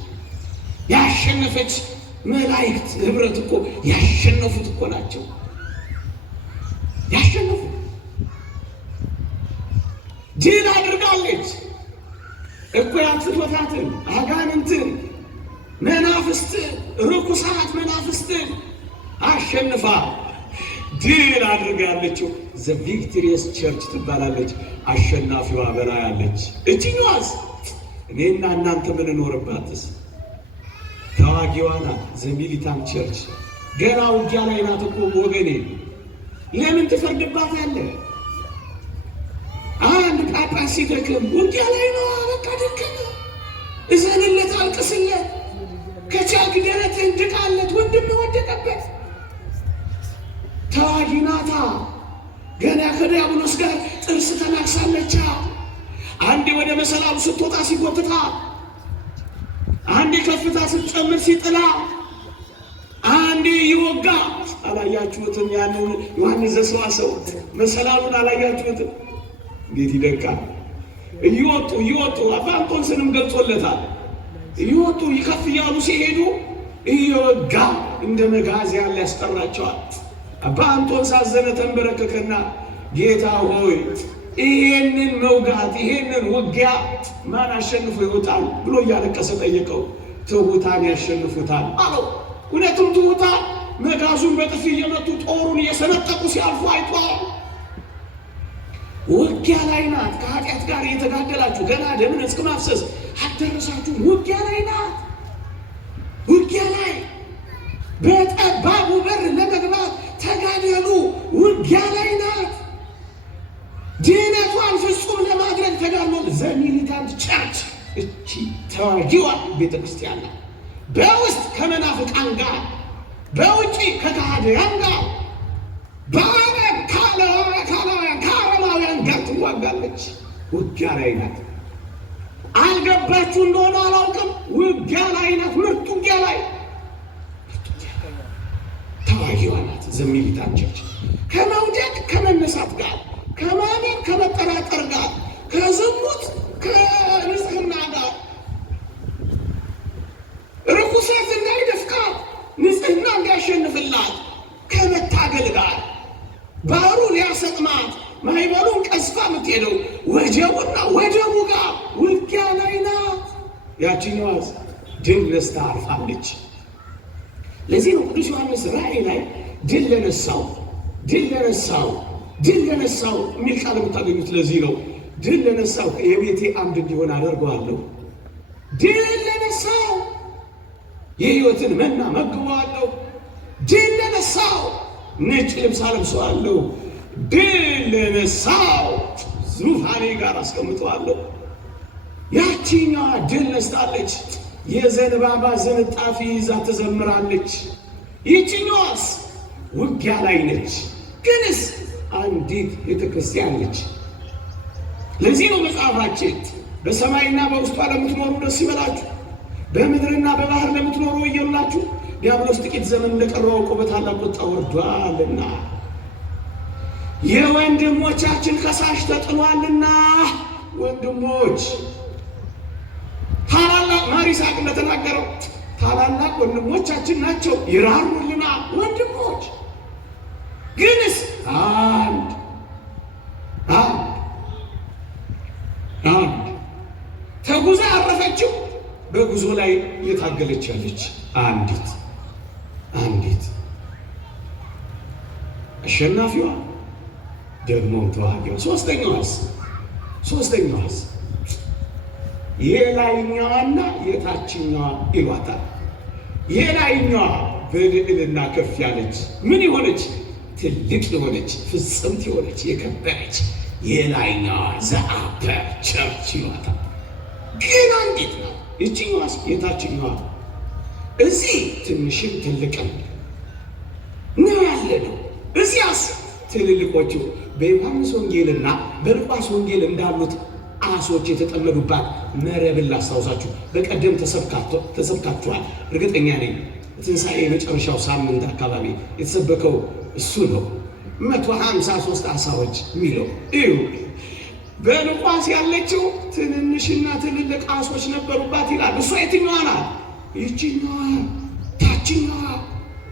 ያሸነፈች መላእክት ህብረት እኮ ያሸነፉት እኮ ናቸው። ያሸነፉት ድል አድርጋለች እኮ ያንፍቶታትን አጋንንትን መናፍስትን ርኩሳት መናፍስትን አሸንፋ ድል አድርጋለችው። ዘ ቪክቶሪየስ ቸርች ትባላለች። አሸናፊዋ በራ ያለች እችኛዋስ እኔና እናንተ ምንኖርባትስ ተዋጊዋ ናት። ዘ ሚሊታንት ቸርች ገና ውጊያ ላይ ናት እኮ ወገኔ። ለምን ትፈርድባታለህ? አንድ ጳጳስ ሲደክም ውጊያ ላይ ነው። በቃ ደከመ፣ እዘንለት፣ አልቅስለት፣ ከቻልክ ደረትህን ድቃለት። ወንድም ወደቀበት። ተዋጊ ናታ። ገና ከዲያብሎስ ጋር ጥርስ ተናክሳለች። አንዴ ወደ መሰላሉ ስትወጣ ሲጎትታ፣ አንዴ ከፍታ ስትጨምር ሲጥላ፣ አንዴ ይወጋ። አላያችሁትም? ያንን ዮሐንስ ዘሰዋሰው መሰላሉን አላያችሁትም? እንዴት ይደቃል! እየወጡ አባ አንጦንስንም ገልጾለታል። እየወጡ ይከፍ እያሉ ሲሄዱ እየወጋ እንደ መጋዝ ያለ ያስጠራቸዋል። አባ አንጦንስ አዘነ፣ ተንበረከከና ጌታ ሆይ ይሄንን መውጋት ይሄንን ውጊያ ማን አሸንፎ ይወጣል ብሎ እያለቀሰ ጠየቀው። ትሑታን ያሸንፉታል አለው። እውነትም ትሑታን መጋዙን በጥፊ እየመቱ ጦሩን እየሰነጠቁ ሲያልፉ አይቷል። ውጊያ ላይ ናት። ከኃጢአት ጋር እየተጋደላችሁ ገና ደምን እስከ ማፍሰስ አደረሳችሁ። ውጊያ ላይ ናት። ውጊያ ላይ በጠባቡ በር ለመግባት ተጋደሉ። ውጊያ ላይ ናት። ድህነቷን ፍጹም ለማድረግ ተጋድሎ ዘ ሚሊታንት ቸርች እቺ ተዋጊዋ ቤተክርስቲያን ናት። በውስጥ ከመናፍቃን ጋር፣ በውጪ ከካህዲያን ጋር፣ በዓለም ከአረማውያን ጋር ትዋጋለች። ውጊያ ላይ ናት። አልገባችሁ እንደሆነ አላውቅም። ውጊያ ላይ ናት። ምርጥ ውጊያ ላይ ተዋጊዋ ናት ዘ ሚሊታንት ቸርች። ከመውደቅ ከመነሳት ጋር፣ ከማመን ከመጠራጠር ጋር፣ ከዝሙት ከንጽህና ጋር፣ ርኩሰት እንዳይደፍቃት ንጽህና እንዲያሸንፍላት ከመታገል ጋር፣ ባህሩ ሊያሰጥማት ማይበሉን ቀስፋ የምትሄደው ወጀቡና ወጀቡ ጋር ውጊያ ላይ ናት። ያቺኛዋስ ድል ነስታ አርፋለች። ለዚህ ነው ቅዱስ ዮሐንስ ራእይ ላይ ድል ለነሳው የሚል ቃል የምታገኙት። ለዚህ ነው ድል ለነሳው የቤቴ አምድ እንዲሆን አደርገዋለሁ። ድል ለነሳው የሕይወትን መና መግበዋለሁ። ድል ለነሳው ነጭ ልብስ አለብሰዋለሁ። ድል ለነሳው ዙፋኔ ጋር አስቀምጠዋለሁ። ያቺኛዋ ድል ነስታለች። የዘንባባ ዝንጣፊ ይዛ ትዘምራለች። ይቺኛዋስ ውጊያ ላይ ነች። ግንስ አንዲት ቤተ ክርስቲያን ነች። ለዚህ ነው መጽሐፋችን በሰማይና በውስጧ ለምትኖሩ ደስ ይበላችሁ፣ በምድርና በባህር ለምትኖሩ ወዮላችሁ፣ ዲያብሎስ ጥቂት ዘመን እንደቀረው አውቆ በታላቅ ቁጣ ወርዷልና የወንድሞቻችን ከሳሽ ተጥሏልና። ወንድሞች ታላላቅ ማር ይስሐቅ እንደተናገረው ታላላቅ ወንድሞቻችን ናቸው ይራሩልና። ወንድሞች ግንስ አንድ ተጉዛ አረፈችው። በጉዞ ላይ እየታገለች ያለች አንዲት አሸናፊዋ ደግሞ ተዋጊዋ። ሶስተኛዋስ የላይኛዋና የታችኛዋ ይሏታል። የላይኛዋ በልዕልና ከፍ ያለች ምን የሆነች ትልቅ የሆነች ፍጽምት የሆነች የከበረች የላይኛዋ ዘአፐ ቸርች ይሏታል። ግን አንዲት ነው ይችኛዋስ የታችኛዋ። እዚህ ትንሽም ትልቅም ነው ያለ ነው። እዚያስ ትልልቆቹ በዮሐንስ ወንጌልና በሉቃስ ወንጌል እንዳሉት አሶች የተጠመዱባት መረብን ላስታውሳችሁ። በቀደም ተሰብካችኋል እርግጠኛ ነኝ። ትንሣኤ የመጨረሻው ሳምንት አካባቢ የተሰበከው እሱ ነው። 153 አሳዎች የሚለው እዩ። በሉቃስ ያለችው ትንንሽና ትልልቅ አሶች ነበሩባት ይላል። እሷ የትኛዋ ናት? ይችኛዋ ታችኛዋ።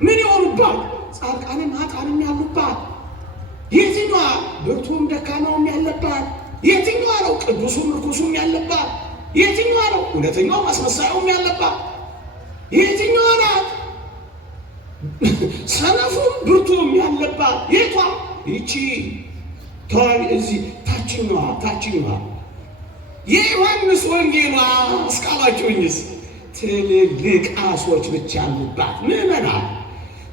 ምን የሆኑባት? ጻድቃንም ኃጥአንም ያሉባት። የትኛዋ? ብርቱም ደካማውም ያለባት። የትኛዋ ነው? ቅዱሱም ርኩሱም ያለባት። የትኛዋ ነው? እውነተኛው አስመሳዩም ያለባት። የትኛዋ ናት? ሰነፉም ብርቱም ያለባት። የቷ? ይቺ ተዋል እዚህ ታችኛዋ የዮሐንስ ወንጌሏ እስካላችሁኝስ ትልልቅ አሶች ብቻ ያሉባት ምዕመናን።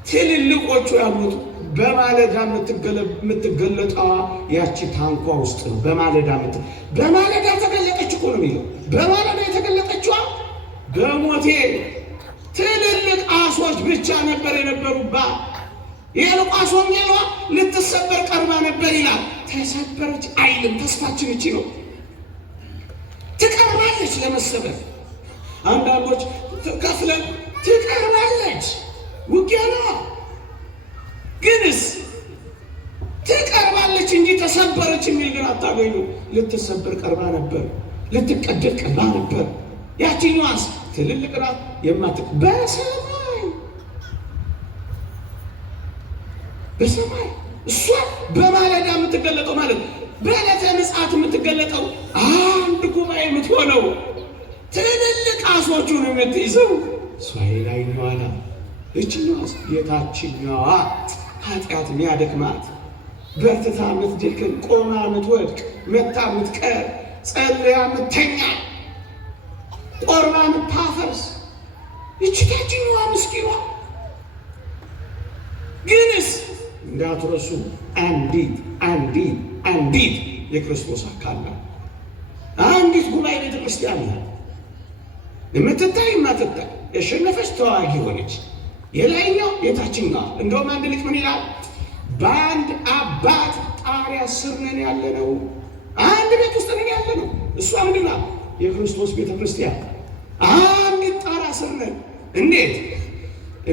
ትልልቆቹ ያሉት በማለዳ የምትገለጠዋ ያቺ ታንኳ ውስጥ ነው። በማለዳ ተገለጠች እኮ ነው የሚለው። በማለዳ የተገለጠችዋ በሞቴ ትልልቅ አሶች ብቻ ነበር የነበሩባት። የሉቃስ ወንጌሏ ልትሰበር ቀርባ ነበር ይላል። ተሰበረች አይልም። ተስፋችን እቺ ነው። ትቀርባለች ለመሰበር። አንዳንዶች ከፍለን ትቀርባለች ውጊያ ነው። ግንስ ትቀርባለች እንጂ ተሰበረች የሚል ግን አታገኙ። ልትሰበር ቀርባ ነበር፣ ልትቀደድ ቀርባ ነበር። ያቺኛዋስ ትልልቅ ናት በሰማይ እሷ በማለዳ የምትገለጠው ማለት በዕለተ ምጽአት የምትገለጠው አንድ ጉባኤ የምትሆነው ትልልቅ አሶቹን የምትይዘው እሷ የላይኛዋ ናት። እችኛዋስ የታችኛዋ ኃጢአት የሚያደክማት በርትታ የምትደክም ቆማ የምትወድቅ መታ የምትቀር ጸልያ የምተኛ ቆርባ የምታፈርስ ይቺ ታችኛዋ ምስኪኗ። ግንስ እንዳትረሱ አንዲት የክርስቶስ አካል ናት። አንዲት ጉባኤ ቤተ ክርስቲያን ናት። የምትታይ የማትታይ የሸነፈች ተዋጊ ሆነች። የላይኛው የታችኛው። እንደውም አንድ ልጅ ምን ይላል? በአንድ አባት ጣሪያ ስር ነን ያለ ነው። አንድ ቤት ውስጥ ነን ያለ ነው። እሷ ምንድን ናት? የክርስቶስ ቤተ ክርስቲያን። አንድ ጣሪያ ስር ነን። እንዴት?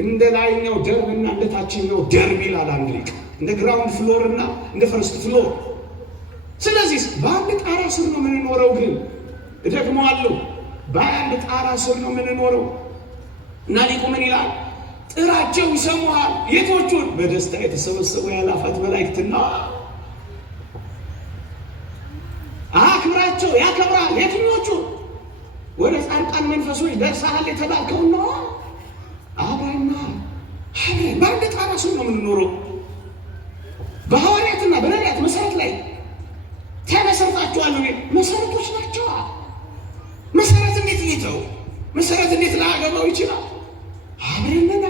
እንደ ላይኛው ደርብና እንደ ታችኛው ደርብ ይላል አንድ ሊቅ። እንደ ግራውንድ ፍሎር እና እንደ ፈርስት ፍሎር። ስለዚህ በአንድ ጣሪያ ስር ነው የምንኖረው። ግን እደግመዋለሁ፣ በአንድ ጣሪያ ስር ነው የምንኖረው። እና ሊቁ ምን ይላል? ጥራቸው ይሰሙሃል። የቶቹን? በደስታ የተሰበሰቡ የአእላፋት መላእክትና አክብራቸው ያከብራል። የትኞቹን? ወደ ጻድቃን መንፈሶች ደርሰሃል የተባልከውን ነው። አብረን በአንድ ጣሪያ ስር ነው የምንኖረው። በሐዋርያትና በነቢያት መሰረት ላይ ተመሰርታችኋል። መሰረቶች ናቸው። መሰረት እንዴት ሊተው? መሰረት እንዴት ላያገባው ይችላል? አብረንና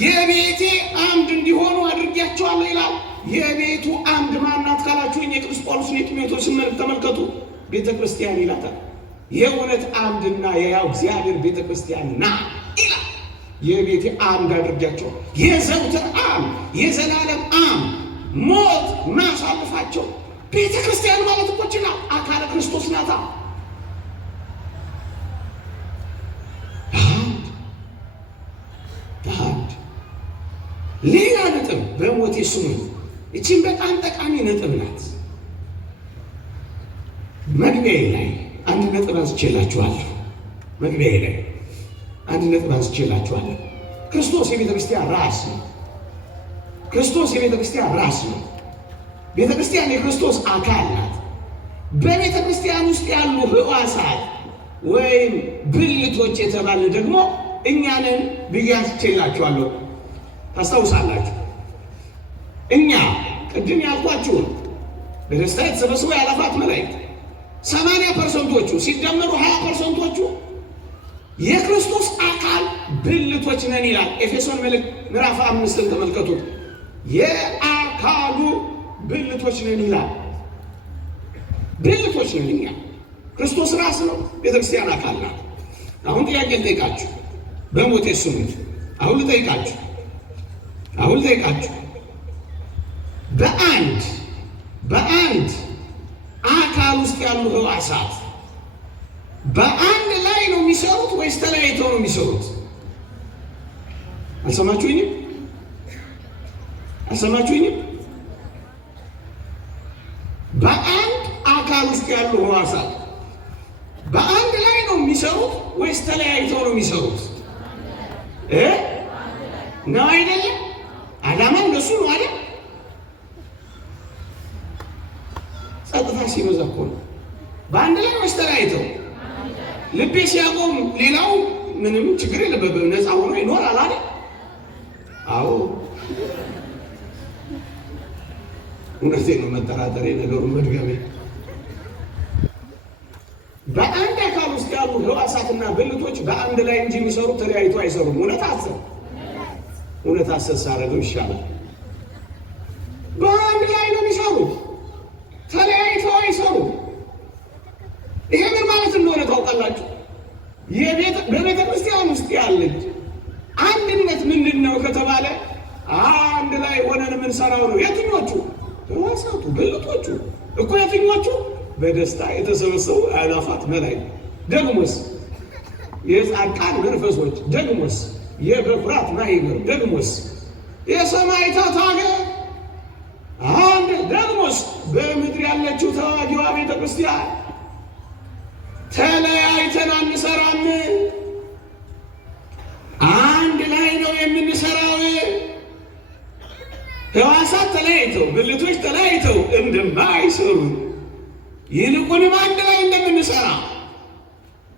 የቤቴ አምድ እንዲሆኑ አድርጌያቸዋለሁ ይላል። የቤቱ አምድ ማናት ካላችሁኝ የቅዱስ ጳውሎስን የጢሞቴዎስን መልእክት ተመልከቱ። ቤተ ክርስቲያን ይላታል። የእውነት አምድና የያው እግዚአብሔር ቤተ ክርስቲያን ና ይላል። የቤቴ አምድ አድርጌያቸዋለሁ፣ የዘውትር አምድ፣ የዘላለም አምድ፣ ሞት ማሳልፋቸው። ቤተ ክርስቲያን ማለት እኮ ችላ አካለ ክርስቶስ ናታ። ሌላ ነጥብ በሞቴ ስሙኝ። እቺን በጣም ጠቃሚ ነጥብ ናት። መግቢያዬ ላይ አንድ ነጥብ አንስቼላችኋለሁ። መግቢያዬ ላይ አንድ ነጥብ አንስቼላችኋለሁ። ክርስቶስ የቤተ ክርስቲያን ራስ ነው። ክርስቶስ የቤተ ክርስቲያን ራስ ነው። ቤተ ክርስቲያን የክርስቶስ አካል ናት። በቤተ ክርስቲያን ውስጥ ያሉ ሕዋሳት ወይም ብልቶች የተባለ ደግሞ እኛንን ብዬ አንስቼላችኋለሁ። ታስታውሳላችሁ? እኛ ቅድም ያልኳችሁን በደስታ የተሰበሰቡ ያለፋት መላእክት 80% ሲደመሩ 20% የክርስቶስ አካል ብልቶች ነን ይላል። ኤፌሶን መልእክት ምዕራፍ 5 ተመልከቱት። የአካሉ ብልቶች ነን ይላል። ብልቶች ነን እኛ። ክርስቶስ ራስ ነው፣ ቤተክርስቲያን አካል ናት። አሁን ጥያቄ ልጠይቃችሁ፣ በሞቴ ስሙት። አሁን ልጠይቃችሁ በአንድ አካል ውስጥ ያሉ ሕዋሳት በአንድ ላይ ነው የሚሰሩት ወይስ ተለያይተው ነው የሚሰሩት? አልሰማችሁኝም? በአንድ አካል ውስጥ ያሉ ሕዋሳት በአንድ ላይ ነው የሚሰሩት ወይስ ተለያይተው ነው የሚሰሩት? ነው አይደለም? አዳማ እንደሱ ነው አይደል? ጸጥታ ሲበዛ እኮ ነው። በአንድ ላይ ወይስ ተለያይተው? ልቤ ሲያቆም ሌላው ምንም ችግር የለበትም፣ ነፃ ሆኖ ይኖራል አይደል? አዎ እውነቴ ነው። መጠራጠሬ ነገሩን መድገሜ። በአንድ አካል ውስጥ ያሉ ሕዋሳትና ብልቶች በአንድ ላይ እንጂ የሚሰሩት ተለያይቶ አይሰሩም። እውነት አሰሳ አደረገው ይሻላል። በአንድ ላይ ነው የሚሰሩት፣ ተለያይተው አይሰሩም። ይሄ ምን ማለት እንደሆነ ታውቃላችሁ? በቤተ ክርስቲያን ውስጥ ያለች አንድነት ምንድን ነው ከተባለ አንድ ላይ ሆነን የምንሰራው ነው። የትኞቹ? ሕዋሳቱ ብልቶቹ እኮ የትኞቹ? በደስታ የተሰበሰቡ አእላፋት መላእክት፣ ደግሞስ የጻድቃን መንፈሶች፣ ደግሞስ የበኩራት ማህበር፣ ደግሞስ የሰማዕታት ሀገር አንድ፣ ደግሞስ በምድር ያለችው ተዋጊዋ ቤተ ክርስቲያን። ተለያይተን አንሰራም፣ አንድ ላይ ነው የምንሰራው። ሕዋሳት ተለያይተው ብልቶች ተለያይተው እንደማይሰሩ ይልቁንም አንድ ላይ እንደምንሰራ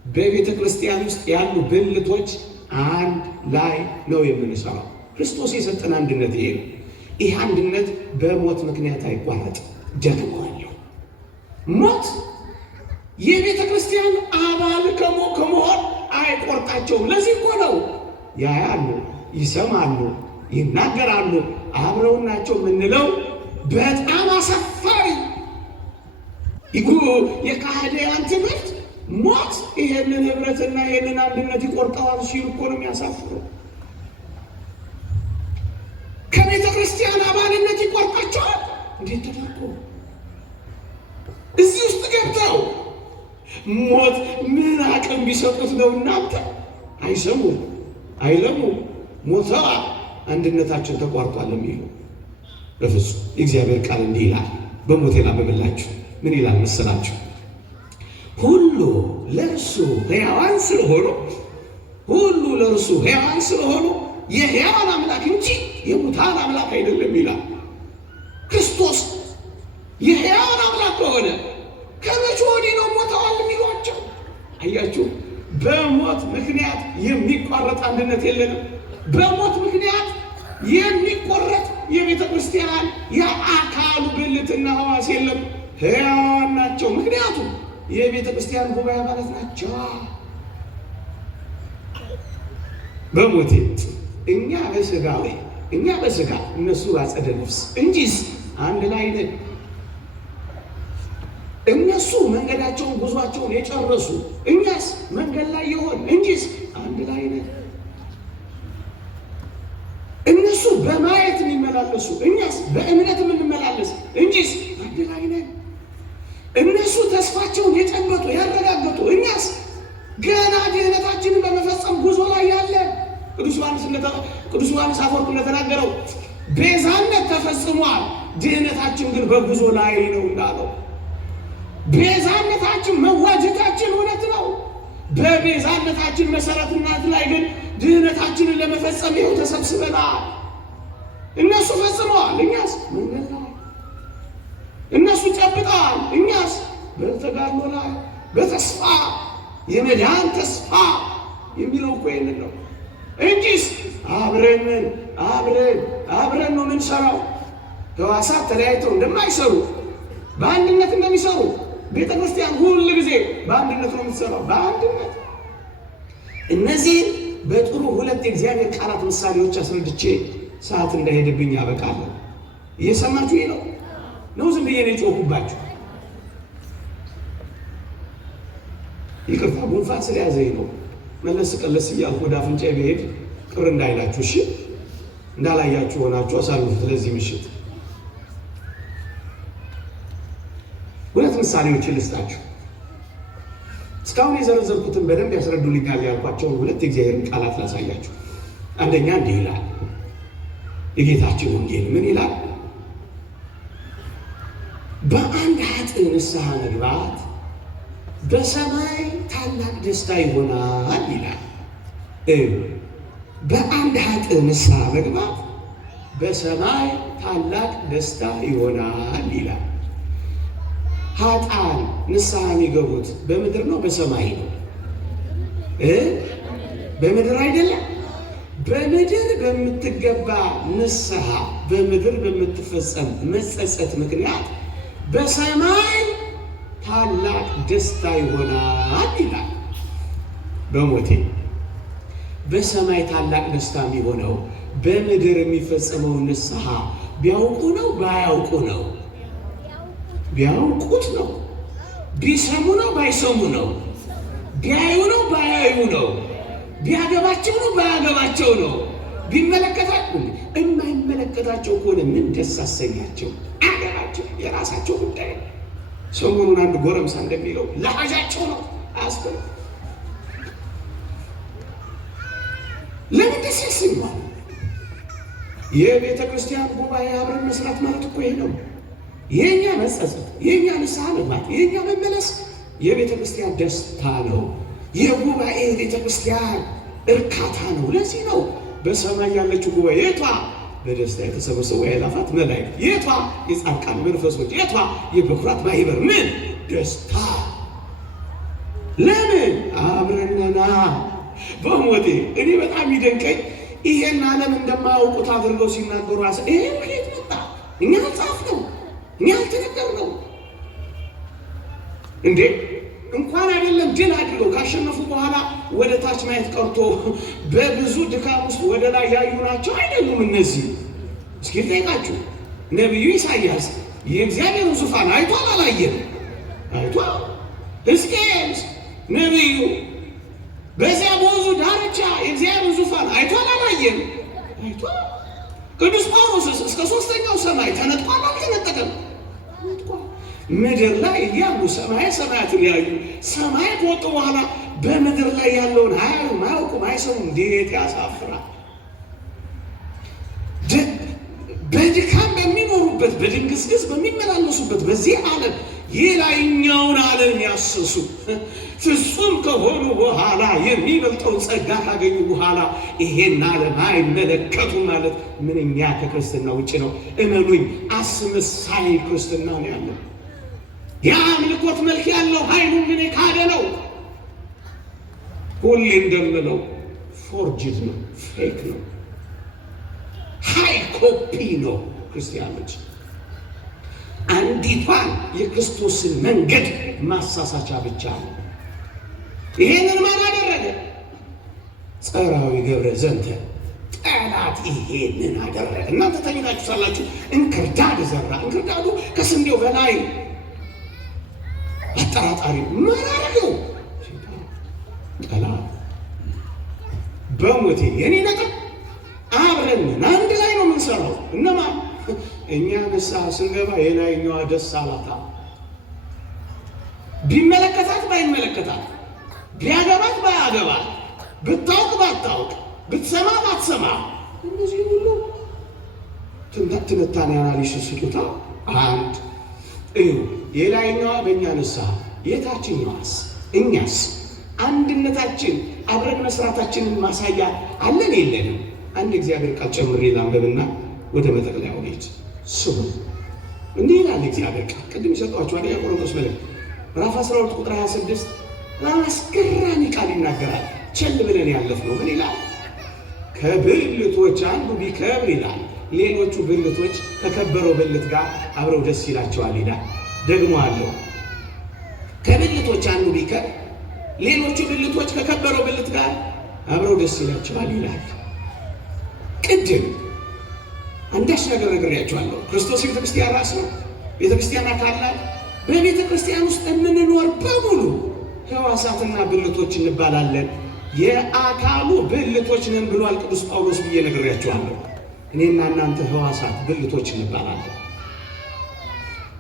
በቤተ ክርስቲያን ውስጥ ያሉ ብልቶች አንድ ላይ ነው የምንሰራው። ክርስቶስ የሰጠን አንድነት ይሄ ነው። ይህ አንድነት በሞት ምክንያት አይቋረጥም። ደግሞአለሁ፣ ሞት የቤተ ክርስቲያን አባል ከመሆን አይቆርጣቸውም። ለዚህ እኮ ነው ያያሉ፣ ይሰማሉ፣ ይናገራሉ፣ አብረው ናቸው የምንለው። በጣም አሳፋሪ የካህዲያን ትምህርት ሞት ይሄንን ህብረትና ይሄንን አንድነት ይቆርጠዋል ሲሉ እኮ ነው የሚያሳፍረው። ከቤተ ክርስቲያን አባልነት ይቆርጣቸዋል። እንዴት ተደርጎ እዚህ ውስጥ ገብተው ሞት ምን አቅም ቢሰጡት ነው? እናንተ አይሰሙም፣ አይለሙም፣ ሞተዋ አንድነታችን ተቋርጧል የሚሉ በፍጹም። የእግዚአብሔር ቃል እንዲህ ይላል። በሞቴ ላንብብላችሁ። ምን ይላል መሰላችሁ? ሁሉ ለእርሱ ሕያዋን ስለሆኑ የሕያዋን አምላክ እንጂ የሙታን አምላክ አይደለም ይላል። ክርስቶስ የሕያዋን አምላክ ከሆነ ከመቼ ወዲህ ነው ሞተዋል የሚሏቸው? አያችሁ፣ በሞት ምክንያት የሚቋረጥ አንድነት የለንም። በሞት ምክንያት የሚቆረጥ የቤተ ክርስቲያን የአካሉ ብልትና ሕዋስ የለም። ሕያዋን ናቸው። ምክንያቱም የቤተ ክርስቲያን ጉባኤ ማለት ናቸው። በሞቴ እኛ በሥጋዊ እኛ በሥጋ እነሱ ባጸደ ነፍስ እንጂስ አንድ ላይ ነን። እነሱ መንገዳቸውን ጉዟቸውን የጨረሱ እኛስ መንገድ ላይ የሆን እንጂስ አንድ ላይ ነን። እነሱ በማየት የሚመላለሱ እኛስ በእምነት የምንመላለስ እንጂስ አንድ ላይ ነን። እነሱ ተስፋቸውን የጨበጡ ያረጋገጡ እኛስ ገና ድህነታችንን በመፈጸም ጉዞ ላይ ያለን። ቅዱስ ዮሐንስ አፈወርቅ እንደተናገረው ቤዛነት ተፈጽሟል፣ ድህነታችን ግን በጉዞ ላይ ነው እንዳለው። ቤዛነታችን መዋጀታችን እውነት ነው። በቤዛነታችን መሰረትነት ላይ ግን ድህነታችንን ለመፈጸም ይኸው ተሰብስበናል። እነሱ ፈጽመዋል፣ እኛስ መንገድ ላይ። እነሱ ጨብጠዋል፣ እኛስ በተጋድሎ ላይ በተስፋ የመዳን ተስፋ የሚለው እኮ ይህንን ነው እንጂስ አብረን ነው የምንሰራው። ሕዋሳት ተለያይተው እንደማይሰሩ በአንድነት እንደሚሰሩ ቤተ ክርስቲያን ሁል ጊዜ በአንድነት ነው የምትሰራው፣ በአንድነት። እነዚህን በጥሩ ሁለት የእግዚአብሔር ቃላት ምሳሌዎች አስረድቼ ሰዓት እንዳይሄድብኝ ያበቃለሁ። እየሰማችሁ ነው? ዝም ብዬ ነው የጮኩባችሁ? ይቅርታ፣ ጉንፋን ስለያዘኝ ነው። መለስ ቀለስ እያልኩ ወደ አፍንጫ ብሄድ ቅር እንዳይላችሁ እሺ። እንዳላያችሁ ሆናችሁ አሳልፉት ለዚህ ምሽት። ሁለት ምሳሌዎችን ልስጣችሁ። እስካሁን የዘረዘርኩትን በደንብ ያስረዱልኛል ያልኳቸውን ሁለት የእግዚአብሔርን ቃላት ላሳያችሁ። አንደኛ እንዲህ ይላል የጌታችን ወንጌል። ምን ይላል? በአንድ ኃጥእ ንስሐ መግባት በሰማይ ታላቅ ደስታ ይሆናል ይላል። በአንድ ኃጥእ ንስሐ መግባት በሰማይ ታላቅ ደስታ ይሆናል ይላል። ኃጥአን ንስሐ የሚገቡት በምድር ነው በሰማይ ነው? በምድር አይደለም። በምድር በምትገባ ንስሐ በምድር በምትፈጸም መጸጸት ምክንያት በሰማይ ታላቅ ደስታ ይሆናል ይላል። በሞቴ በሰማይ ታላቅ ደስታ የሚሆነው በምድር የሚፈጸመው ንስሐ ቢያውቁ ነው ባያውቁ ነው? ቢያውቁት ነው። ቢሰሙ ነው ባይሰሙ ነው? ቢያዩ ነው ባያዩ ነው? ቢያገባቸው ነው ባያገባቸው ነው? ቢመለከታቸው የማይመለከታቸው ከሆነ ምን ደስ አሰኛቸው? አገራቸው የራሳቸው ጉዳይ። ሰሞኑን አንድ ጎረምሳ እንደሚለው ለሀጃቸው ነው አያስበሉ። ለምን ደስ ያሰኛል? የቤተ ክርስቲያን ጉባኤ አብረን መስራት ማለት እኮ ይሄ ነው። የኛ መጸጸት፣ የኛ ንስሐ መግባት፣ የኛ መመለስ የቤተ ክርስቲያን ደስታ ነው። የጉባኤ ቤተ ክርስቲያን እርካታ ነው። ለዚህ ነው በሰማይ ያለችው ጉባኤ የቷ? በደስታ የተሰበሰቡ የአእላፋት መላእክት። የቷ? የጻድቃን መንፈሶች። የቷ? የበኩራት ማህበር። ምን ደስታ! ለምን? አብረንና በሞቴ እኔ በጣም ይደንቀኝ ይሄን ዓለም እንደማያውቁት አድርገው ሲናገሩ ይሄ ከየት መጣ? እኛ አልጻፍነው፣ እኛ አልተነገርነው እንዴ! እንኳን አይደለም ድል አድርገው ካሸነፉ በኋላ ወደ ታች ማየት ቀርቶ በብዙ ድካም ውስጥ ወደ ላይ ያዩ ናቸው አይደሉም እነዚህ? እስኪ ጠይቃችሁ፣ ነቢዩ ኢሳይያስ የእግዚአብሔርን ዙፋን አይቷል አላየም? አይቷል። ሕዝቅኤል ነቢዩ በዚያ በወንዙ ዳርቻ የእግዚአብሔርን ዙፋን አይቷል አላየም? አይቷል። ቅዱስ ጳውሎስስ እስከ ሦስተኛው ሰማይ ተነጥቋል አልተነጠቀም? ተነጥቋል። ምድር ላይ እያሉ ሰማየ ሰማያትን ያዩ ሰማይ ከወጡ በኋላ በምድር ላይ ያለውን አያዩም፣ አያውቁም፣ አይሰሙም። እንዴት ያሳፍራል! በድካም በሚኖሩበት በድንግዝግዝ በሚመላለሱበት በዚህ ዓለም የላይኛውን ዓለም ያሰሱ ፍጹም ከሆኑ በኋላ የሚበልጠውን ጸጋ ካገኙ በኋላ ይሄን ዓለም አይመለከቱ ማለት ምንኛ ከክርስትና ውጭ ነው። እመኑኝ፣ አስመሳይ ክርስትና ነው ያለው። የአምልኮት መልክ ያለው ኃይሉ ምን ካደ ነው። ሁሌ እንደምለው ፎርጅድ ነው፣ ፌክ ነው፣ ሃይ ኮፒ ነው። ክርስቲያኖች አንዲቷን የክርስቶስን መንገድ ማሳሳቻ ብቻ ነው። ይሄንን ማን አደረገ? ጸራዊ ገብረ ዘንተ ጠላት ይሄንን አደረገ። እናንተ ተኝታችሁ ሳላችሁ እንክርዳድ ዘራ። እንክርዳዱ ከስንዴው በላይ አጠራጣሪ ምን አደረገው? ጠላት በሞቴ የኔ ነገር አብረን አንድ ላይ ነው የምንሰራው። እነማ እኛ ንስሐ ስንገባ የላይኛዋ ደስ አላታ ቢመለከታት ባይመለከታት፣ ቢያገባት ባያገባት፣ ብታውቅ ባታውቅ፣ ብትሰማ ባትሰማ፣ እነዚህ ሁሉ ትንታኔ አናሊሲስ ስጡታ። አንድ የላይኛዋ በእኛ ንስሐ፣ የታችኛዋስ እኛስ አንድነታችን አብረን መስራታችንን ማሳያ አለን የለንም? አንድ እግዚአብሔር ቃል ጨምሬ ላንብብና ወደ መጠቅለያው ሄድ። ስሙ እንዲህ ይላል እግዚአብሔር ቃል። ቅድም የሰጧችሁ አንደኛ ቆሮንቶስ መልእክት ምዕራፍ 12 ቁጥር 26 አስገራሚ ቃል ይናገራል። ቸል ብለን ያለፍነው ምን ይላል? ከብልቶች አንዱ ቢከብር ይላል፣ ሌሎቹ ብልቶች ከከበረው ብልት ጋር አብረው ደስ ይላቸዋል ይላል። ደግሞ አለው ከብልቶች አንዱ ቢከብር ሌሎቹ ብልቶች ከከበረው ብልት ጋር አብረው ደስ ይላቸዋል ይላል። ቅድም አንዳች ነገር ነግሬያቸዋለሁ። ክርስቶስ የቤተክርስቲያን ራስ ነው። ቤተክርስቲያን አካል ናት። በቤተ ክርስቲያን ውስጥ የምንኖር በሙሉ ሕዋሳትና ብልቶች እንባላለን። የአካሉ ብልቶች ነን ብሏል ቅዱስ ጳውሎስ ብዬ ነግሬያቸዋለሁ። እኔና እናንተ ሕዋሳት ብልቶች እንባላለን።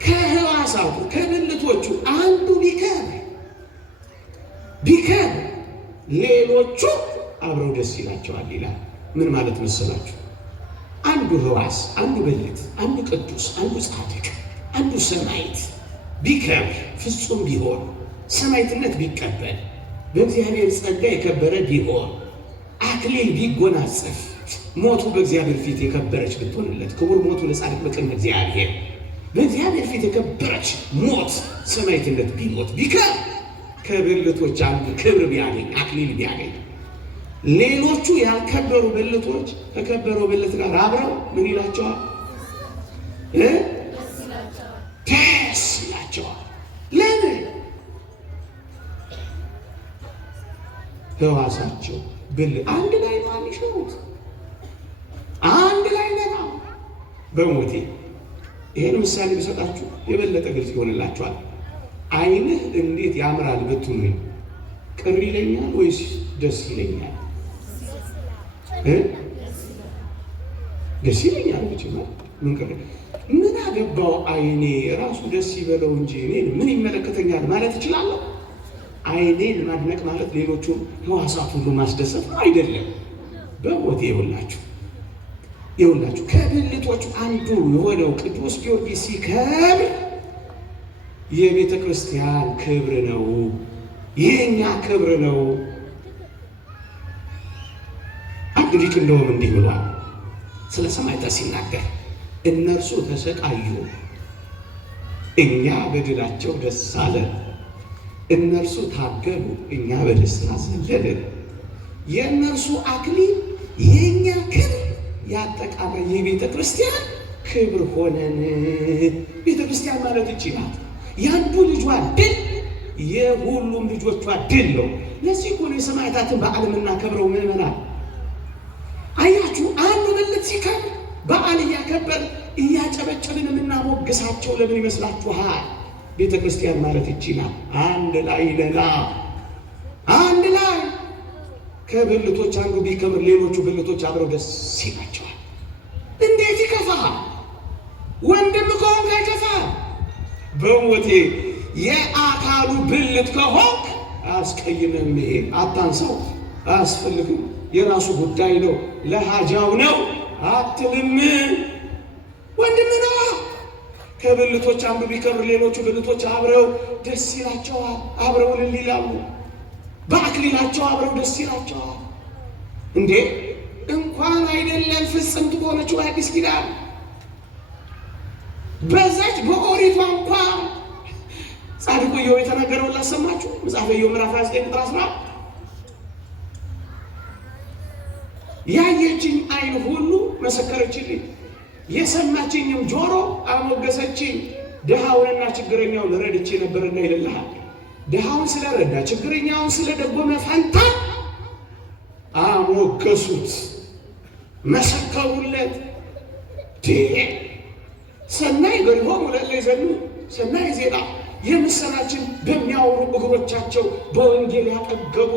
ከሕዋሳቱ ከብልቶቹ አንዱ ቢከብር ሌሎቹ አብረው ደስ ይላቸዋል ይላል። ምን ማለት መሰላችሁ? አንዱ ሕዋስ፣ አንዱ ብልት፣ አንዱ ቅዱስ፣ አንዱ ጻድቅ፣ አንዱ ሰማዕት ቢከብር ፍጹም ቢሆን ሰማዕትነት ቢቀበል በእግዚአብሔር ጸጋ የከበረ ቢሆን አክሊል ቢጎናጸፍ ሞቱ በእግዚአብሔር ፊት የከበረች ብትሆንለት ክቡር ሞቱ ለጻድቅ በቅድመ እግዚአብሔር በእግዚአብሔር ፊት የከበረች ሞት ሰማዕትነት ቢሞት ቢከብር ከብልቶች አንዱ ክብር ቢያገኝ አክሊል ቢያገኝ ሌሎቹ ያልከበሩ ብልቶች ከከበረው ብልት ጋር አብረው ምን ይላቸዋል? ደስ ይላቸዋል። ለምን? ሕዋሳቸው ብልት አንድ ላይ ነው የሚሾሩት፣ አንድ ላይ ነው። በሞቴ ይሄን ምሳሌ ቢሰጣችሁ የበለጠ ግልጽ ይሆንላችኋል። ዓይንህ እንዴት ያምራል ብትሉኝ ቅር ይለኛል ወይስ ደስ ይለኛል? ደስ ይለኛል። ምን አገባው ዓይኔ ራሱ ደስ ይበለው እንጂ እኔን ምን ይመለከተኛል ማለት እችላለሁ? ዓይኔን ማድነቅ ማለት ሌሎቹን ሕዋሳት ሁሉ ማስደሰት አይደለም። በሞቴ ይኸውላችሁ ከብልቶቹ አንዱ የሆነው ቅዱስ ጊዮርጊስ ሲከብር የቤተ ክርስቲያን ክብር ነው፣ የእኛ ክብር ነው። አንድ ሊቅ እንደውም እንዲህ ብሏል ስለ ሰማዕታት ሲናገር፣ እነርሱ ተሰቃዩ፣ እኛ በድላቸው ደስ አለን። እነርሱ ታገሉ፣ እኛ በደስታ ዘለልን። የእነርሱ አክሊል የእኛ ክብር፣ ያጠቃላይ የቤተ ክርስቲያን ክብር ሆነን። ቤተ ክርስቲያን ማለት እቺ ናት። የአንዱ ልጇ ድል የሁሉም ልጆቿ ድል ነው። ለዚህ እኮ ነው የሰማዕታትን በዓል የምናከብረው ምዕመናን። አያችሁ፣ አንዱ ብልት ሲከብር በዓል እያከበር እያጨበጨብን የምናሞግሳቸው ለምን ይመስላችኋል? ቤተ ክርስቲያን ማለት እቺ ናት። አንድ ላይ ነና፣ አንድ ላይ ከብልቶች አንዱ ቢከብር ሌሎቹ ብልቶች አብረው ደስ ይላቸዋል። እንዴት ይከፋል? ወንድም ከሆንክ አይከፋል። በሞቴ የአካሉ ብልት ከሆንክ አያስቀይምም። ይሄ አታንሰው፣ አያስፈልግም፣ የራሱ ጉዳይ ነው፣ ለሃጃው ነው አትልም። ወንድም ነው። ከብልቶች አንዱ ቢከብር ሌሎቹ ብልቶች አብረው ደስ ይላቸዋል፣ አብረው እልል ይላሉ፣ በአክሊላቸው አብረው ደስ ይላቸዋል። እንዴ እንኳን አይደለም ፍጽምት በሆነችው በአዲስ ኪዳን በዛች በኦሪቷ እንኳን ጻድቁ ኢዮብ የተናገረውን ላሰማችሁ። መጽሐፈ ኢዮብ ምዕራፍ 29 ቁጥር 10 ያየችኝ ዓይን ሁሉ መሰከረችልኝ፣ የሰማችኝም ጆሮ አሞገሰችኝ። ድሃውንና ችግረኛውን ረድቼ ነበርና ይልልሃል። ድሃውን ስለረዳ ችግረኛውን ስለደጎመ ፈንታ አሞገሱት፣ መሰከሩለት። ሰናይ ገድሎሙ ለእለ ይዘኑ ሰናይ ዜና የምስራችን በሚያወሩ እግሮቻቸው በወንጌል ያጠገቡ፣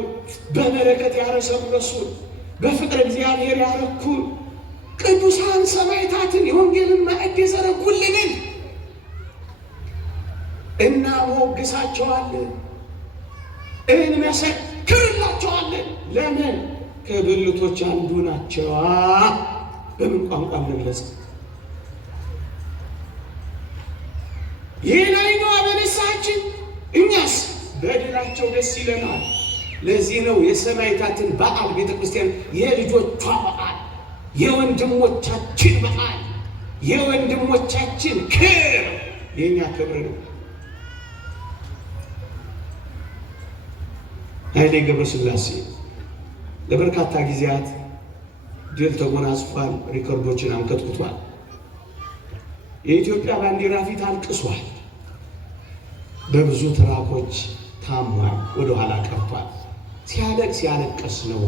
በበረከት ያረሰረሱን፣ በፍቅር እግዚአብሔር ያረኩን ቅዱሳን ሰማዕታትን የወንጌልን ማዕድ የዘረጉልንን እናሞግሳቸዋለን፣ እንመሰክርላቸዋለን። ለምን? ከብልቶች አንዱ ናቸዋ። በምን ቋንቋ እንግለጽ? የላይኛዋ በንስሐችን፣ እኛስ በድላቸው ደስ ይለናል። ለዚህ ነው የሰማዕታትን በዓል ቤተ ክርስቲያን የልጆቿ በዓል፣ የወንድሞቻችን በዓል፣ የወንድሞቻችን ክብር የእኛ ክብር ነው። ኃይሌ ገብረስላሴ ለበርካታ ጊዜያት ድል ተጎናጽፏል። ሪከርዶችን አንቀጥቅጧል። የኢትዮጵያ ባንዲራ ፊት አልቅሷል። በብዙ ትራኮች ታሟል። ወደኋላ ቀርቷል። ሲያለቅስ ያለቀስ ነው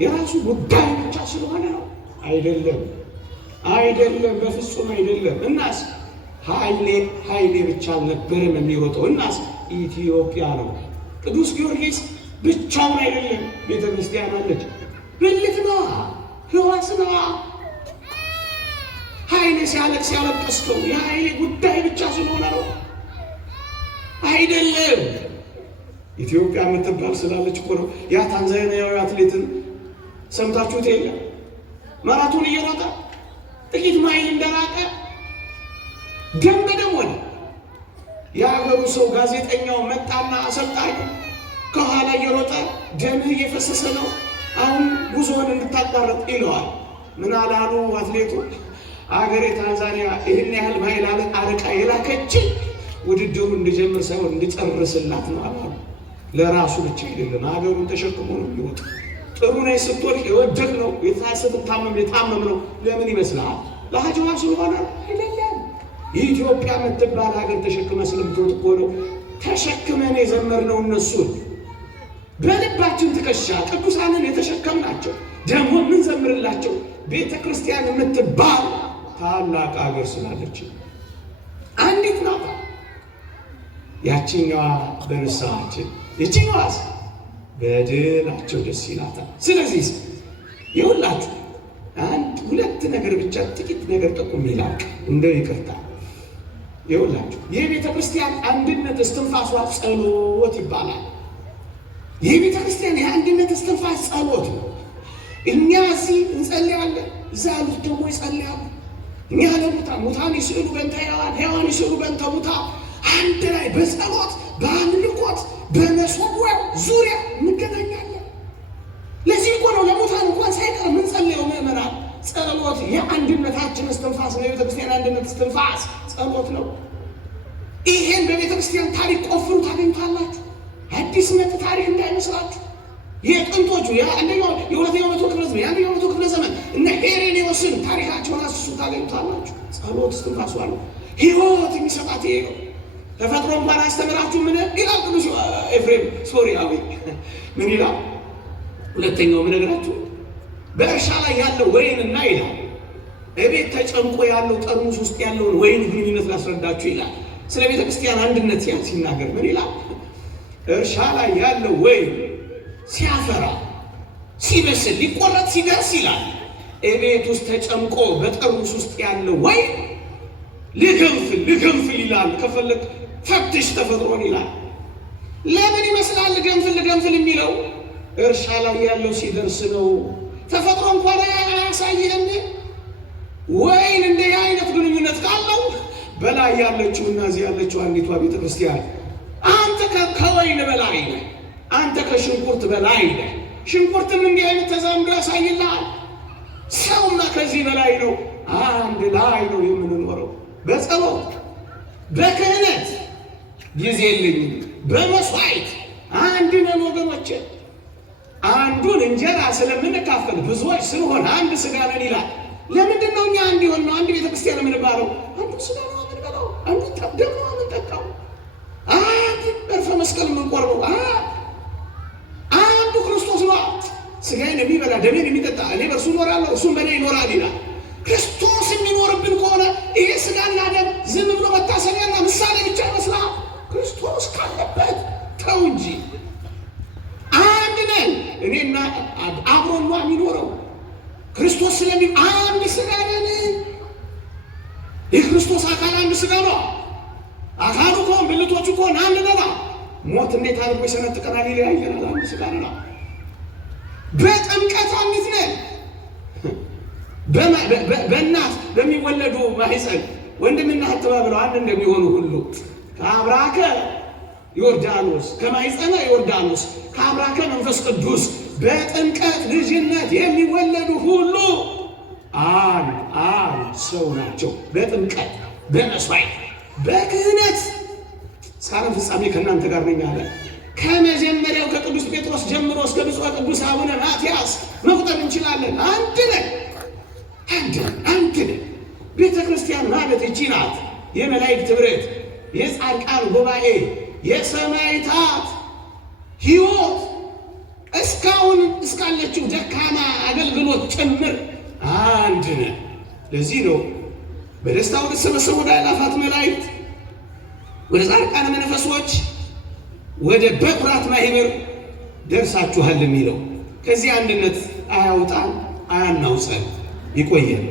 የራሱ ጉዳይ ብቻ ስለሆነ ነው። አይደለም፣ አይደለም፣ በፍጹም አይደለም። እናስ ኃይሌ ብቻ አልነበረም የሚሮጠው። እናስ ኢትዮጵያ ነው። ቅዱስ ጊዮርጊስ ብቻውን አይደለም። ቤተ ክርስቲያን አለች። ብልት ነዋ፣ ሕዋስ ነዋ። ኃይሌ ሲያለቅስ ያለቀስከው የኃይሌ ጉዳይ ብቻ ስለሆነ ነው። አይደለም፣ ኢትዮጵያ የምትባል ስላለች እኮ ነው። ያ ታንዛኒያዊ አትሌትን ሰምታችሁት የለም? ማራቶን እየሮጠ ጥቂት ማይል እንደራቀ ደም በደም ሆነ። የሀገሩ ሰው ጋዜጠኛው መጣና አሰልጣኙ ከኋላ እየሮጠ ደምህ እየፈሰሰ ነው፣ አሁን ጉዞውን እንድታቋርጥ ይለዋል። ምን አላሉ አትሌቱ? አገሬ ታንዛኒያ ይህን ያህል ማይል አርቃ የላከችኝ ውድድሩ እንድጀምር ሳይሆን እንድጨርስላት ነው አሉ። ለራሱ ብቻ አይደለም፣ ሀገሩን ተሸክሞ ነው የሚወጣ። ጥሩ ነኝ ስትወድቅ የወደቅ ነው፣ ስትታመም የታመም ነው። ለምን ይመስልሃል? ለሀጅዋ ስለሆነ አይደለም። የኢትዮጵያ የምትባል ሀገር ተሸክመ ስለምትወጥ እኮ ነው። ተሸክመን የዘመርነው እነሱን በልባችን ትከሻ ቅዱሳንን የተሸከምናቸው ደግሞ የምንዘምርላቸው ቤተ ክርስቲያን የምትባል ታላቅ ሀገር ስላለች አንዲት ናት። ያቺኛዋ በንስሐችን፣ ይቺኛዋስ በድላቸው ደስ ይላታል። ስለዚህ ይኸውላችሁ አንድ ሁለት ነገር ብቻ ጥቂት ነገር ጠቁም ይላል እንደው ይቅርታ። ይኸውላችሁ የቤተ ክርስቲያን አንድነት እስትንፋሷ ጸሎት ይባላል። የቤተ ክርስቲያን የአንድነት እስትንፋስ ጸሎት ነው። እኛ እዚህ እንጸልያለን፣ እዛ ያሉት ደግሞ ይጸልያሉ። እኛ ለሙታን ሙታን ይስዕሉ በእንተ ሕያዋን፣ ሕያዋን ይስዕሉ በእንተ ሙታን፣ አንድ ላይ በጸሎት በአምልኮት በመሰዊያው ዙሪያ እንገናኛለን። ለዚህ እኮ ነው ለሙታን እንኳን ሳይቀር የምንጸልየው። ምዕመናን ጸሎት የአንድነታችን እስትንፋስ ነው። የቤተ ክርስቲያን አንድነት እስትንፋስ ጸሎት ነው። ይሄን በቤተ ክርስቲያን ታሪክ ቆፍሩ ታገኙታላችሁ። አዲስ መጥ ታሪክ እንዳይመስላችሁ። የጥንቶቹ የአንደኛው የሁለተኛው መቶ ክፍለ ዘመን የአንደኛው መቶ ክፍለ ዘመን እነ ሄሬኔዎስን ታሪካቸውን አስሱ ታገኙታላችሁ። ጸሎት እስትንፋስ ነው። ሕይወት የሚሰጣት ይሄ ነው። ተፈጥሮ እንኳን አስተምራችሁ ምን ይላል ቅዱስ ኤፍሬም ሶርያዊ ምን ይላል? ሁለተኛው ምን ነገራችሁ? በእርሻ ላይ ያለው ወይንና ይላል እቤት ተጨምቆ ያለው ጠርሙስ ውስጥ ያለውን ወይን ግንኙነት ላስረዳችሁ ይላል። ስለ ቤተ ክርስቲያን አንድነት ሲናገር ምን ይላል? እርሻ ላይ ያለው ወይን ሲያፈራ ሲበስል ሊቆረጥ ሲደርስ ይላል እቤት ውስጥ ተጨምቆ በጠርሙስ ውስጥ ያለው ወይን ልገንፍል ይላል። ከፈለግ ፈትሽ ተፈጥሮን ይላል። ለምን ይመስላል ልገንፍል የሚለው? እርሻ ላይ ያለው ሲደርስ ነው። ተፈጥሮ እንኳን አያሳየን። ወይን እንደ አይነት ግንኙነት ካለው በላይ ያለችው እና እዚህ ያለችው አንዲቷ ቤተ ክርስቲያን አንተ ከወይን በላይ ነህ፣ አንተ ከሽንኩርት በላይ ነህ። ሽንኩርትም እንዲህ አይነት ተዛምዶ ያሳይልሃል። ሰውና ከዚህ በላይ ነው። አንድ ላይ ነው የምንኖረው። በጸሎት በክህነት ጊዜ የለኝም፣ በመስዋዕት አንድ ነን ወገኖቼ። አንዱን እንጀራ ስለምንካፈል ብዙዎች ስለሆነ አንድ ስጋ ነን ይላል። ለምንድን ነው እኛ አንድ የሆነው? አንድ ቤተክርስቲያን የምንባለው አንዱ ስጋ ነው የምንበላው፣ አንዱ ደም ነው የምንጠጣው፣ አንድ በርፈ መስቀል የምንቆርበው አንዱ ክርስቶስ ነው። ስጋዬን እንጂ አንድ ነን። እኔና አብሮና የሚኖረው ክርስቶስ ስለሚል አንድ ሥጋ ነን። የክርስቶስ አካል አንድ ሥጋ ነው። አካሉ ከሆን ብልቶቹ ከሆን አንድ ነን። ሞት እንዴት አድርጎ ይሰነጥቀናል? ይለያየናል። አንድ ሥጋ ነን። በጥምቀት አንድ ነን። በእናት በሚወለዱ ማህፀን ወንድምና እህት ተባብለው አንድ እንደሚሆኑ ሁሉ ከአብራከ ዮርዳኖስ ከማህፀነ ዮርዳኖስ ከአብራከ መንፈስ ቅዱስ በጥምቀት ልጅነት የሚወለዱ ሁሉ አንድ ሰው ናቸው። በጥምቀት በመስዋዕት በክህነት እስከ ፍጻሜ ከእናንተ ጋር ነኝ አለ። ከመጀመሪያው ከቅዱስ ጴጥሮስ ጀምሮ እስከ ብፁዕ ቅዱስ አቡነ ማትያስ መቁጠር እንችላለን። አንድ ነን። አንድ ነን። ቤተ ክርስቲያን ማለት ይቺ ናት። የመላእክት ኅብረት፣ የጻድቃን ጉባኤ፣ የሰማዕታት ሕይወት እስካሁን እስካለችው ደካማ አገልግሎት ጭምር አንድ ነን። ለዚህ ነው በደስታ ወደ ተሰበሰቡ ወደ አእላፋት መላእክት፣ ወደ ጻድቃን መንፈሶች፣ ወደ በኩራት ማኅበር ደርሳችኋል የሚለው። ከዚህ አንድነት አያውጣን፣ አያናውፀን። ይቆየን።